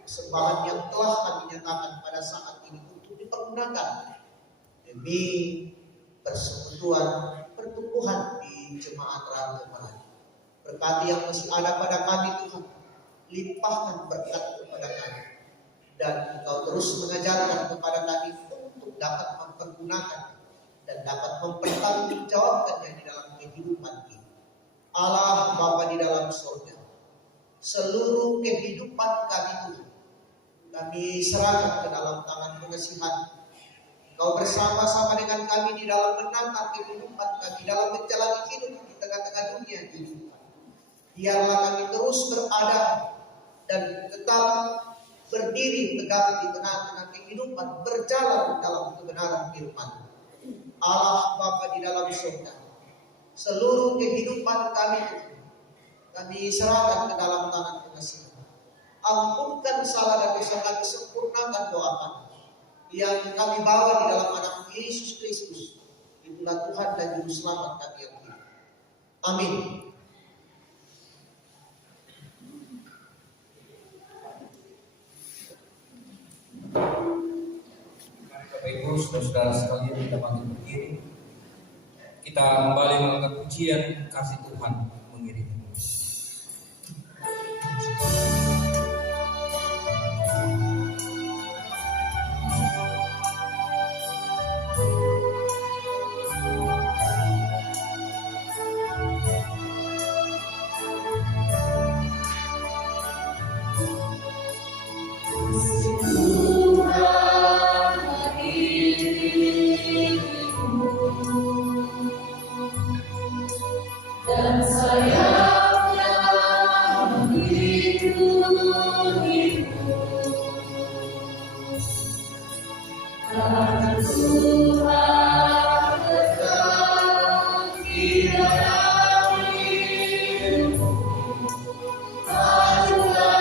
persembahan yang telah kami nyatakan pada saat ini untuk dipergunakan demi persekutuan pertumbuhan di jemaat Raja Merayu. Berkati yang masih ada pada kami Tuhan, limpahkan berkat kepada kami. dan Engkau terus mengajarkan kepada kami untuk dapat mempergunakan dan dapat mempertanggungjawabkannya di dalam kehidupan kita. Allah Bapa di dalam surga, seluruh kehidupan kami Tuhan, kami serahkan ke dalam tangan pengasihan. Kau bersama-sama dengan kami di dalam menata kehidupan kami, dalam menjalani hidup di tengah-tengah dunia ini. Biarlah kami terus berada dan tetap berdiri tegak di tengah-tengah kehidupan, berjalan dalam kebenaran firman. Allah Bapa di dalam surga, seluruh kehidupan kami kami serahkan ke dalam tangan pengasihan. Ampunkan salah dan dosa kami, sempurnakan doa kami yang kami bawa di dalam anak Yesus Kristus. Itulah Tuhan dan Juru Selamat kami yang hidup. Amin. Bapak Ibu, saudara-saudara sekalian, kita panggil berdiri. Kita kembali mengangkat pujian kasih Tuhan mengiringi. Dan sayapnya melindungimu, karena Tuhan tetap di dalam hidupmu. Majulah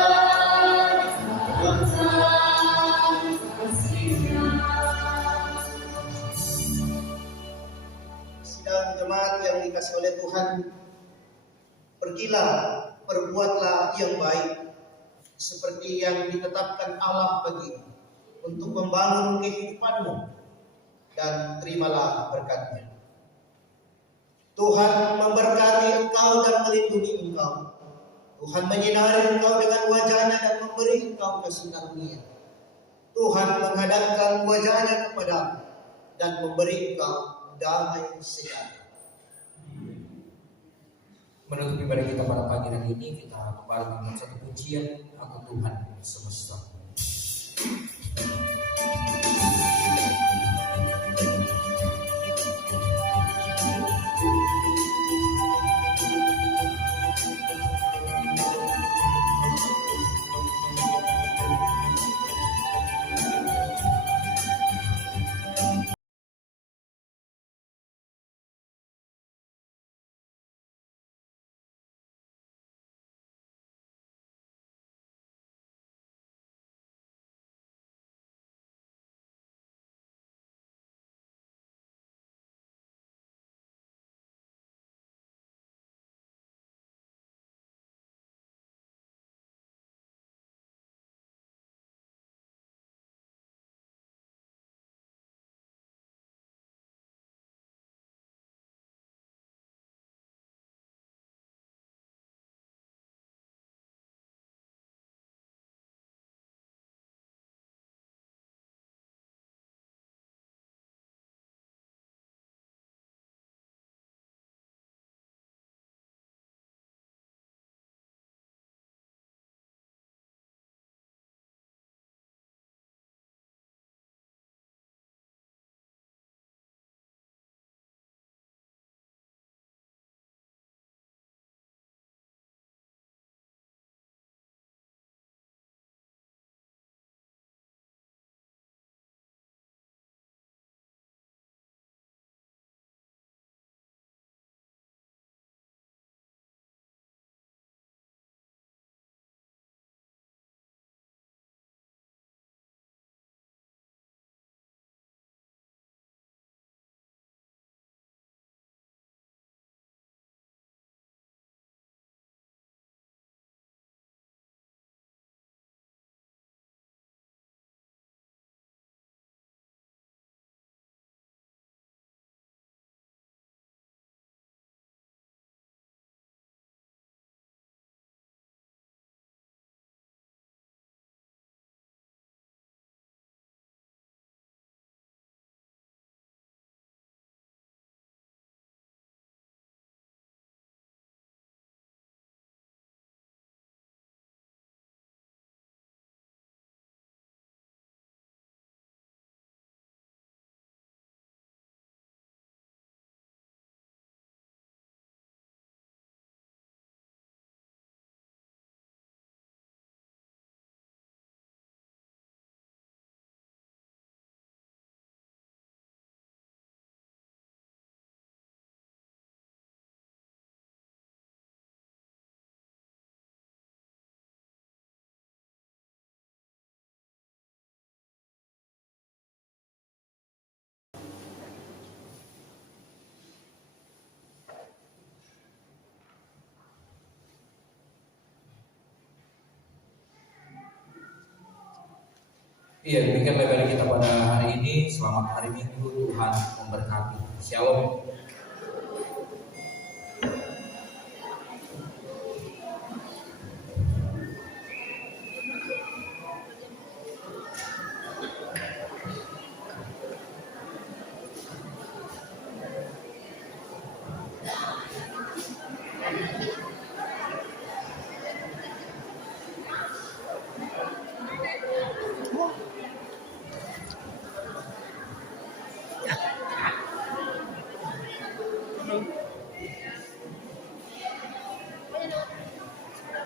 dalam kasih-Nya. Sidang jemaat yang dikasih oleh Tuhan, pergilah, perbuatlah yang baik seperti yang ditetapkan Allah bagimu untuk membangun kehidupanmu, dan terimalah berkat-Nya. Tuhan memberkati engkau dan melindungi engkau. Tuhan menyinari engkau dengan wajah-Nya dan memberi engkau kasih karunia. Tuhan menghadapkan wajah-Nya kepadamu dan memberi engkau damai sejahtera. Menutup ibadah kita pada pagi hari ini, kita kembali dengan satu pujian, Aku Tuhan Semesta. Iya, demikian level kita pada hari ini. Selamat hari Minggu, Tuhan memberkati. Shalom.